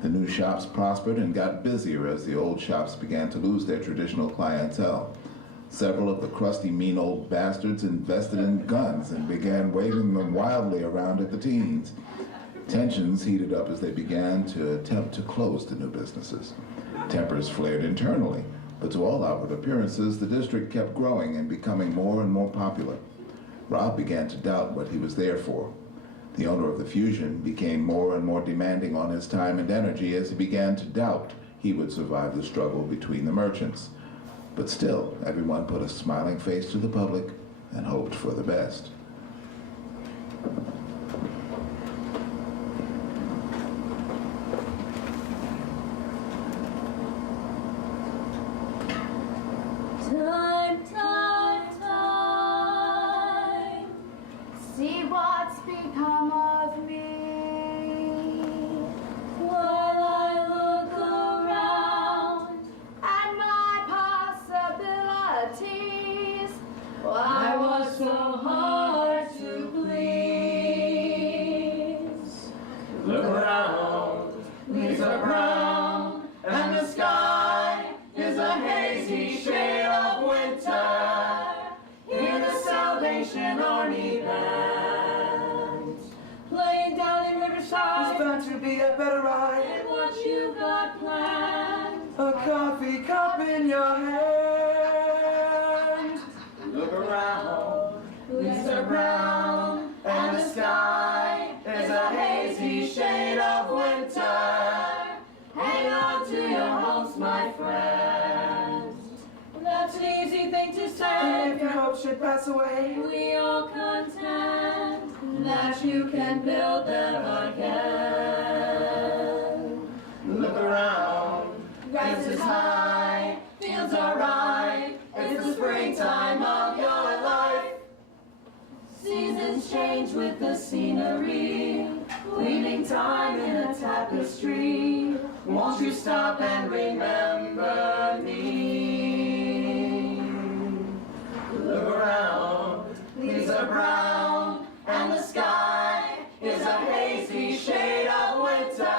The new shops prospered and got busier as the old shops began to lose their traditional clientele. Several of the crusty, mean old bastards invested in guns and began waving them wildly around at the teens. Tensions heated up as they began to attempt to close the new businesses. Tempers flared internally, but to all outward appearances, the district kept growing and becoming more and more popular. Rob began to doubt what he was there for. The owner of the Fusion became more and more demanding on his time and energy as he began to doubt he would survive the struggle between the merchants. But still, everyone put a smiling face to the public and hoped for the best. Time, time, time. See what's become of me. While I look around at my possibilities. I was so hard to please. Look around, leaves are brown, and the sky is a hazy shade of winter. Hear the Salvation Army band Playing down in Riverside. It's bound to be a better ride. And what you got planned. A coffee cup in your hand. Look around, leaves are brown, and the sky is a hazy shade of winter. Hang on to your hopes, my friend. That's an easy thing to And say. if your hopes should pass away, We all contend that you can build them again. look around. Grass is high, fields are ripe. It's the springtime of your life. Seasons change with the scenery, weaving time in a tapestry. Won't you stop and remember me? Look around, leaves are brown, and the sky is a hazy shade of winter.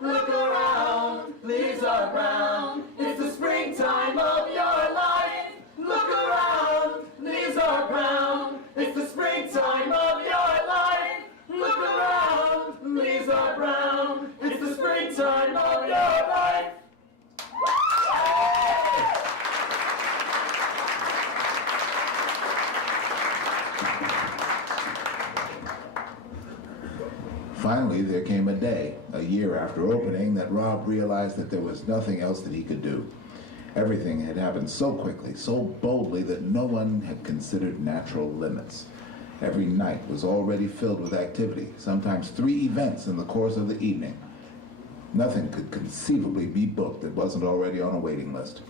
Look around, leaves are brown, it's the springtime of your life. Look around, leaves are brown, it's the springtime of your life. Look around, leaves are brown, it's the springtime of your life. Finally, there came a day, a year after opening, that Rob realized that there was nothing else that he could do. Everything had happened so quickly, so boldly, that no one had considered natural limits. Every night was already filled with activity, sometimes 3 events in the course of the evening. Nothing could conceivably be booked that wasn't already on a waiting list.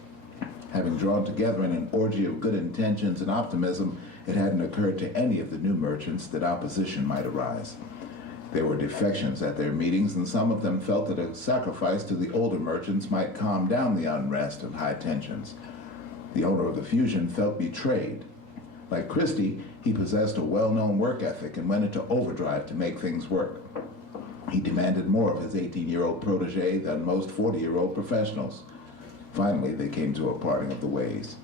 Having drawn together in an orgy of good intentions and optimism, it hadn't occurred to any of the new merchants that opposition might arise. There were defections at their meetings, and some of them felt that a sacrifice to the older merchants might calm down the unrest and high tensions. The owner of the Fusion felt betrayed. Like Christie, he possessed a well-known work ethic and went into overdrive to make things work. He demanded more of his 18-year-old protege than most 40-year-old professionals. Finally, they came to a parting of the ways.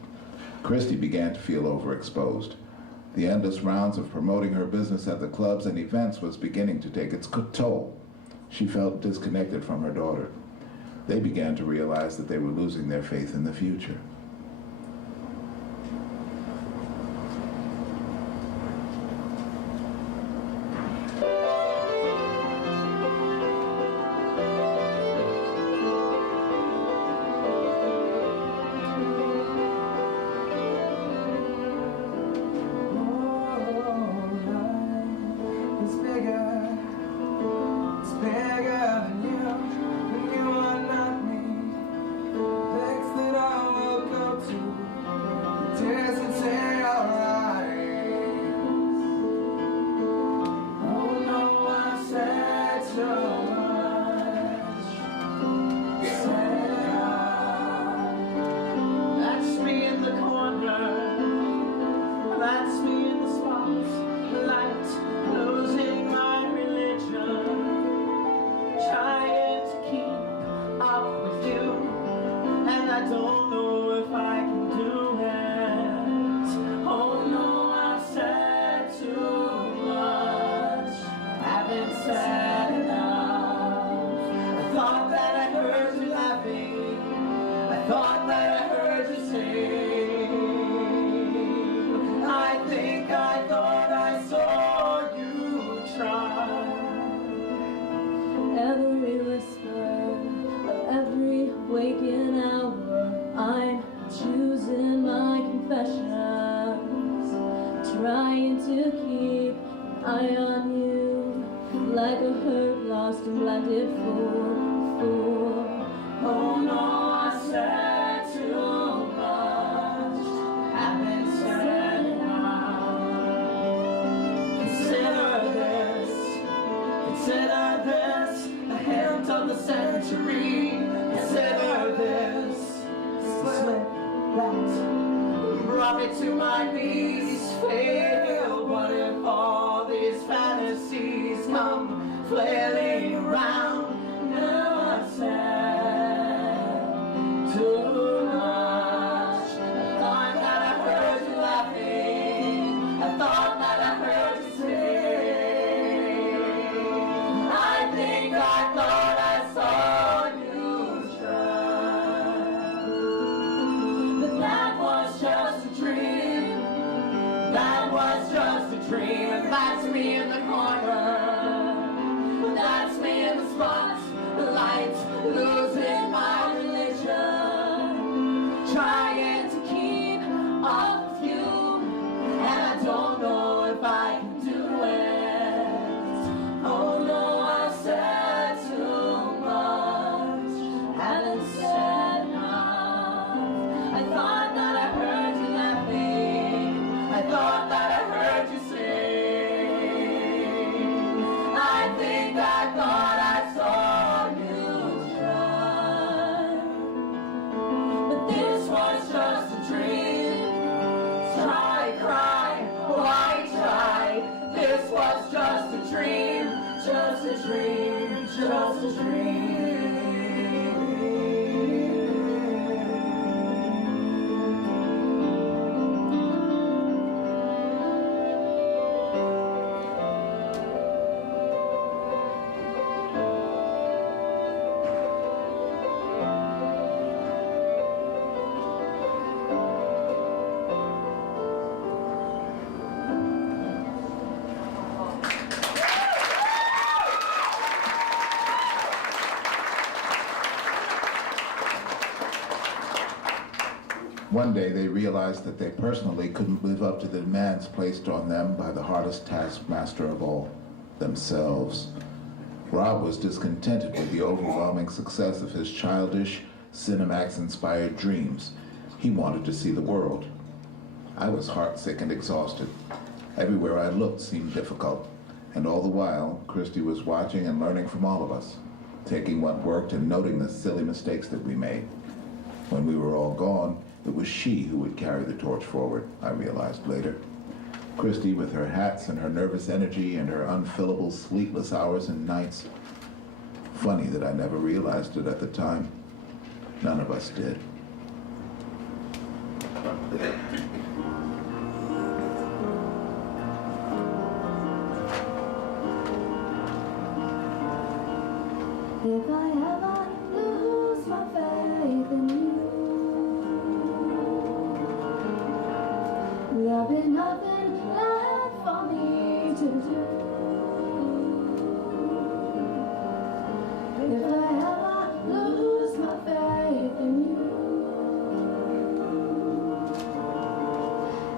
Christie began to feel overexposed. The endless rounds of promoting her business at the clubs and events was beginning to take its toll. She felt disconnected from her daughter. They began to realize that they were losing their faith in the future. It's bigger than you are not me. I don't know if I can do it. Oh no, I've said too much, haven't said enough. I thought that I heard you laughing, I thought that I heard you sing. I think I thought I saw you try. Every whisper of every waking hour, I'm choosing my confessions, trying to keep an eye on you, like a hurt, lost and blinded fool. Oh no, I said too much, haven't said enough. Consider this, the hint of the century. Consider this, the slip that brought me to my knees. Failed, what if all these fantasies come flailing around? Now I said too much. I thought that I heard you laughing, I thought that I heard you sing. I think I thought I saw you try. But that was just a dream, that was just a dream. And that's me in the corner, that's me in the spotlight, losing my religion, trying to keep up with you, and I don't know if I can do it. Oh no, I said too much, haven't said enough. I thought that I heard you laughing, I thought that I heard you sing. I think I thought I saw you try. But this was just a dream. Try, cry, why try? This was just a dream, just a dream, just a dream. One day they realized that they personally couldn't live up to the demands placed on them by the hardest taskmaster of all, themselves. Rob was discontented with the overwhelming success of his childish, Cinemax-inspired dreams. He wanted to see the world. I was heartsick and exhausted. Everywhere I looked seemed difficult, and all the while, Christy was watching and learning from all of us, taking what worked and noting the silly mistakes that we made. When we were all gone, it was she who would carry the torch forward, I realized later. Christy, with her hats and her nervous energy and her unfillable sleepless hours and nights. Funny that I never realized it at the time. None of us did. If I ever lose my faith in you, there'll be nothing left for me to do. If I ever lose my faith in you,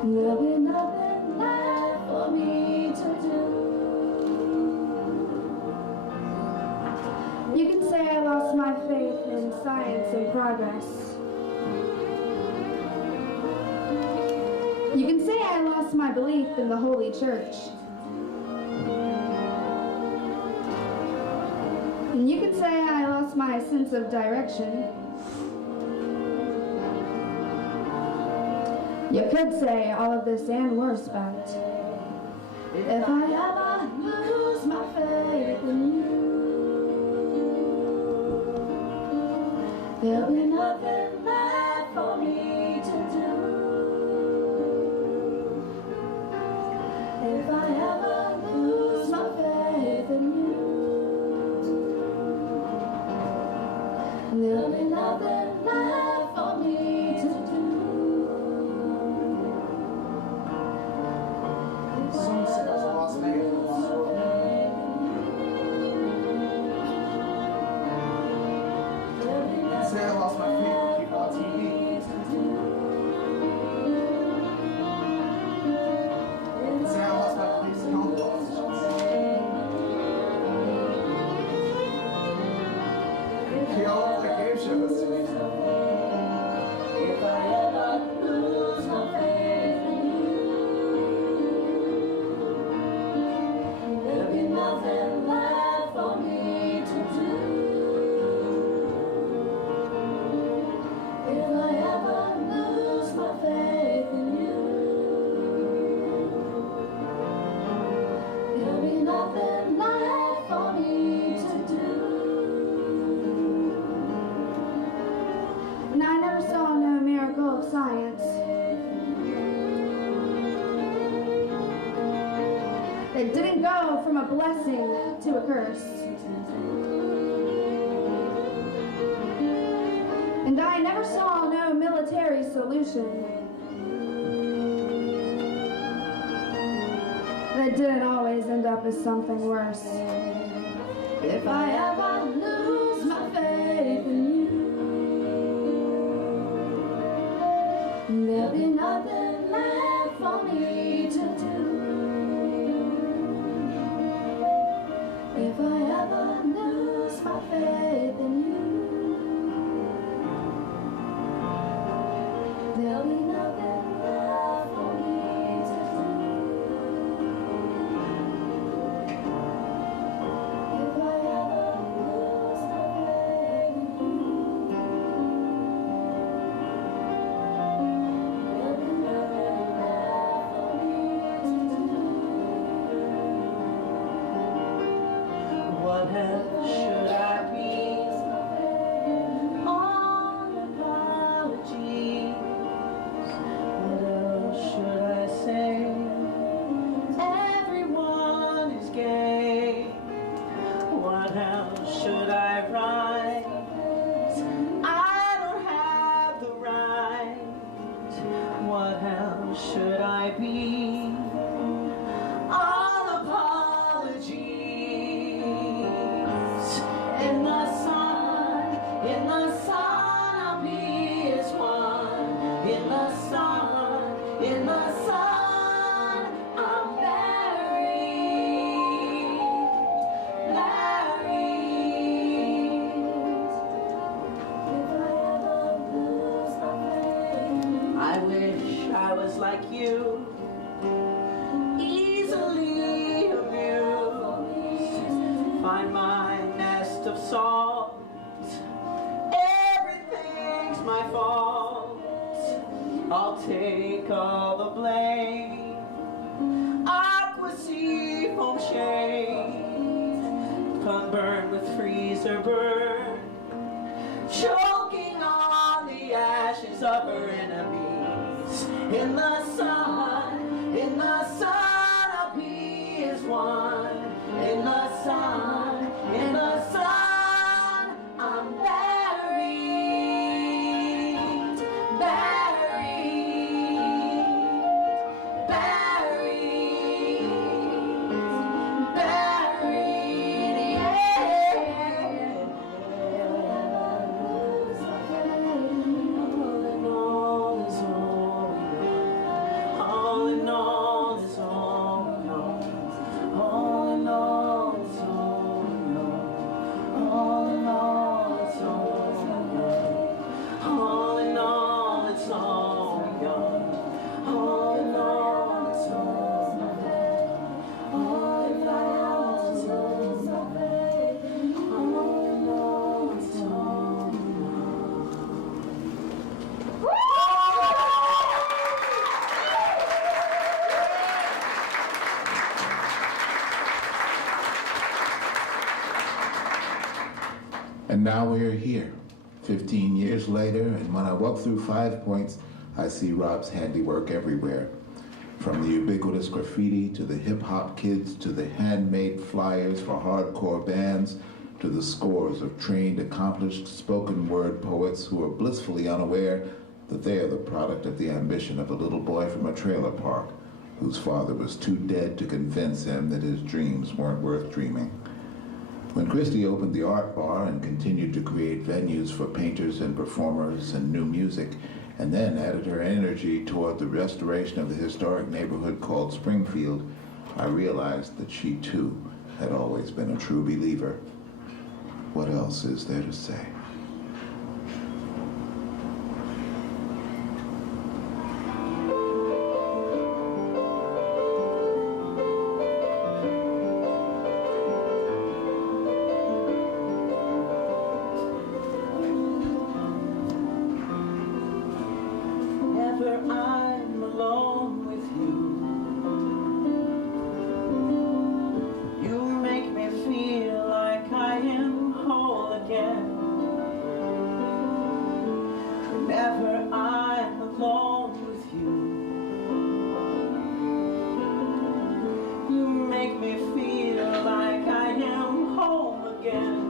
there'll be nothing left for me to do. You can say I lost my faith in science and progress. You can say I lost my belief in the Holy Church. And you can say I lost my sense of direction. You could say all of this and worse, but if I ever lose my faith in you, there'll be nothing left of science. It didn't go from a blessing to a curse. And I never saw no military solution that didn't always end up as something worse. If I ever lose my faith in you, there'll be nothing left for me to do. If I ever lose my faith in you, there'll be nothing left for me to do. If I ever lose my faith in you, there'll be nothing left for me to do. What else should I be? On apologies. What else should I say? Everyone is gay. What else should I write? I don't have the right. What else should I be? All apologies. In the sun, I'll be as one. In the sun, I'm buried. If I ever lose my faith, I wish I was like you, easily amused. Find my nest of salt. Everything's my fault. I'll take all the blame. Aqua sea foam shade, sunburn with freezer burn, choking on the ashes of her enemies. In the sun, I'll be as one. In the sun, I'm buried, buried, buried, buried, yeah. All in all is all we know. All in all is all we know. All in all is all we know. All in all it's all we got. All in all it's all we got. All in all it's all we got. All in all it's all we And now we're here, 15 years later, and when I walk through 5 Points, I see Rob's handiwork everywhere. From the ubiquitous graffiti, to the hip-hop kids, to the handmade flyers for hardcore bands, to the scores of trained, accomplished spoken word poets who are blissfully unaware that they are the product of the ambition of a little boy from a trailer park whose father was too dead to convince him that his dreams weren't worth dreaming. When Christie opened the Art Bar and continued to create venues for painters and performers and new music, and then added her energy toward the restoration of the historic neighborhood called Springfield, I realized that she too had always been a true believer. What else is there to say? I'm alone with you, you make me feel like I am whole again. alone with you. You make me feel like I am home again.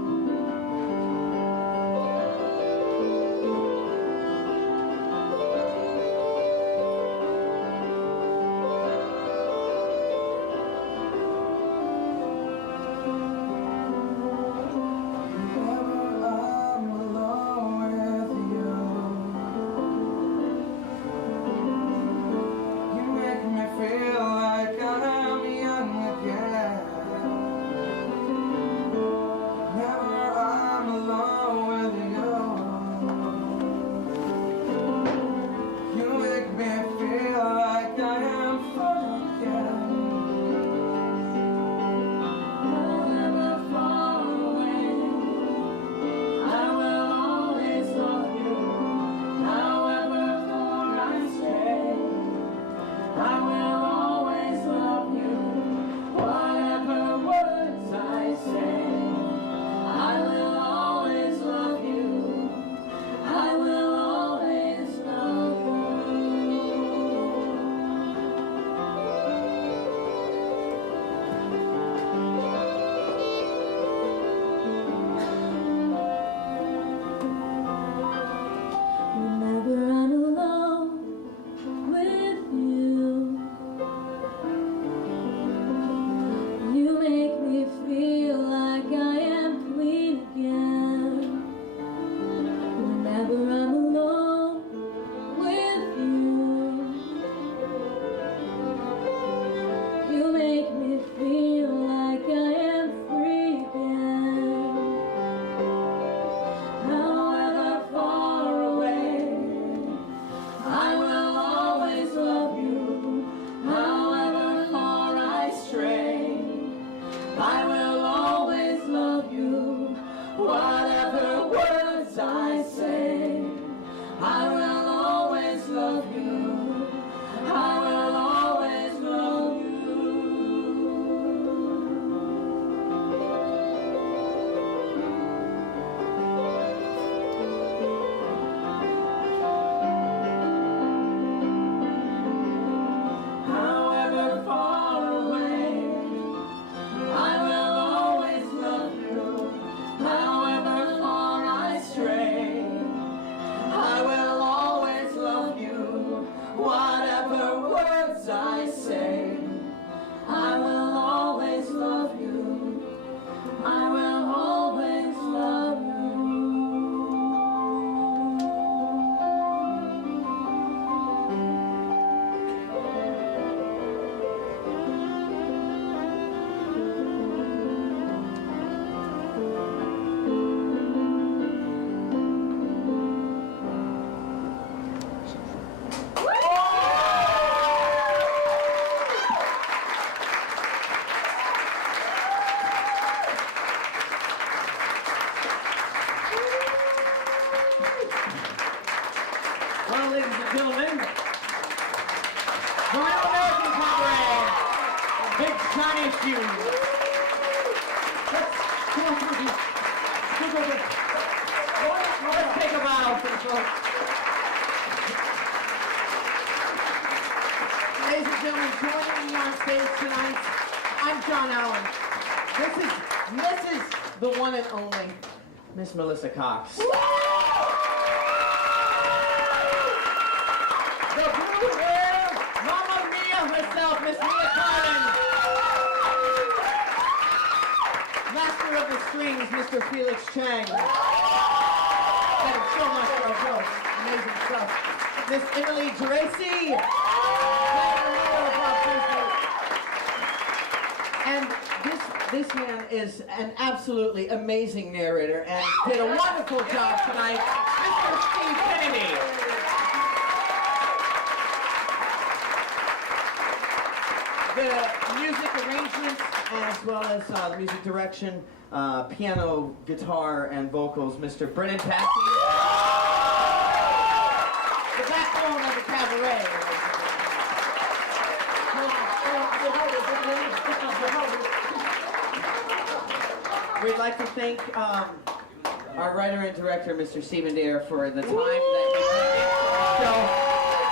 Well, ladies and gentlemen, the Real American Cabaret, Big Shiny Shoes. Let's take a bow for the folks. Ladies and gentlemen, joining me on stage tonight, I'm John Allen. This is the one and only Miss Melissa Cox. The blue hair, Mamma Mia herself, Miss Carlin. Master of the strings, Mr. Felix Chang. Thank you so much for our show. Amazing stuff. Miss Emily Geraci. And this man is an absolutely amazing narrator and did a wonderful job tonight, Mr. Steve Kennedy. The music arrangements, as well as the music direction, piano, guitar, and vocals, Mr. Brennan Papke. The backbone of the cabaret. We'd like to thank our writer and director, Mr. Stephen Dare, for the time that he put into the show.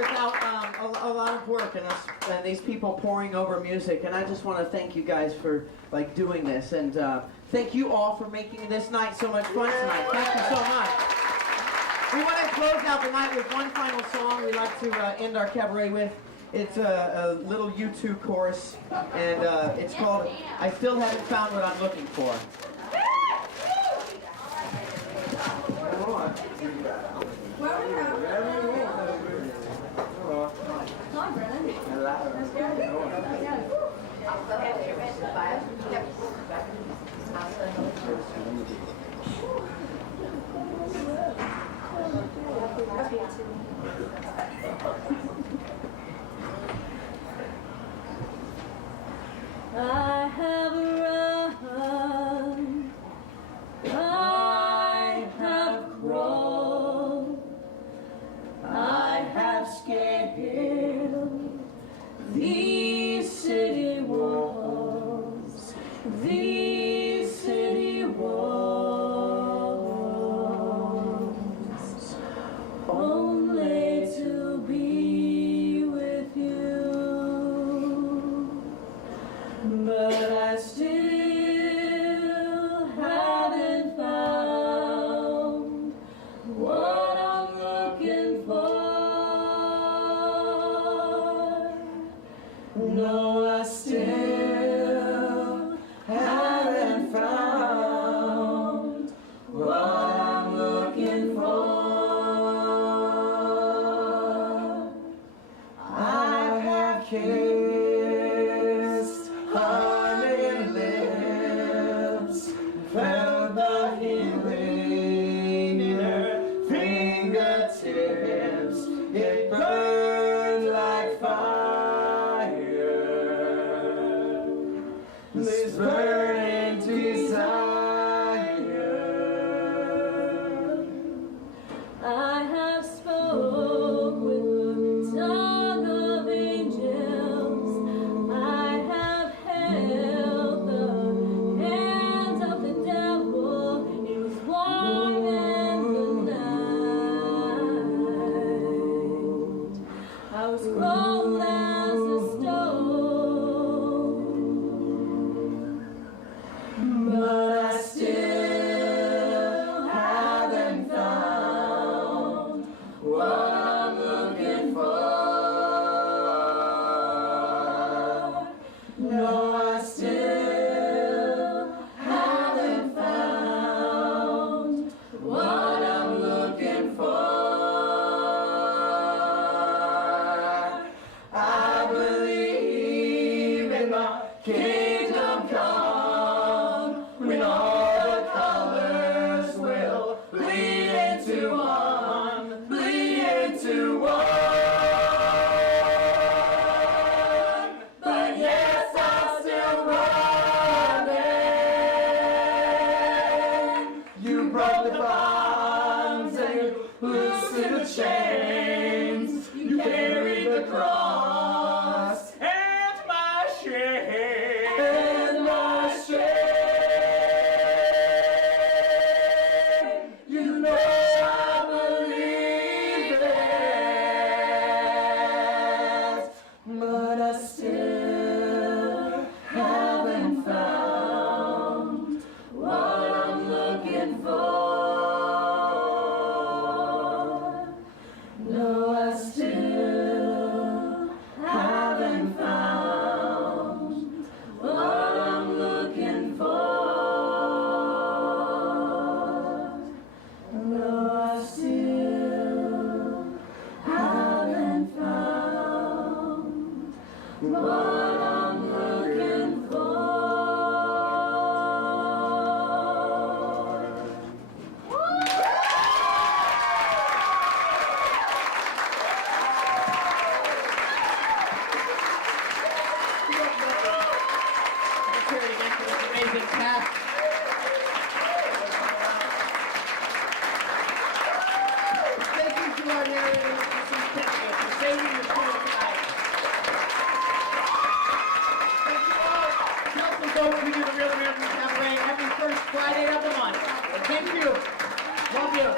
without a lot of work and us and these people pouring over music. And I just want to thank you guys for like doing this, and thank you all for making this night so much fun tonight. Thank you so much. We want to close out the night with one final song we like to end our cabaret with. It's a little U2 chorus, and it's called "I Still Haven't Found What I'm Looking For." Hi, Brennan. That's good. I have run, I have crawled, I have scaled these city walls, these city walls, only to be with you. But I still haven't found what I'm looking for. No, I still haven't found what I'm looking for. I have kissed honey lips, felt the healing in her fingertips. It burned like fire, this burning desire. I have spoke with the tongue of angels. I have held the hands of the devil. It was warm in the night. I was cold as a stone, but I still haven't found what I'm looking for. No, I still haven't found what I'm looking for. I believe in my kingdom come, when all the colors will bleed into one, bleed into one. But yes, I'm still running. You broke the bonds and you loosened the chains. You carried the cross and my shame, and my shame. You know I believe it, but I still haven't found what I'm looking for. No, I still haven't found what I'm looking for. No, I still haven't found what I'm looking for. Let's hear it again for this amazing cast. Thank you to our narrator, Melissa Cox, for saving the show tonight. Thank you all. Tell some folks we do the Real American Cabaret every first Friday of the month. And thank you. Love you.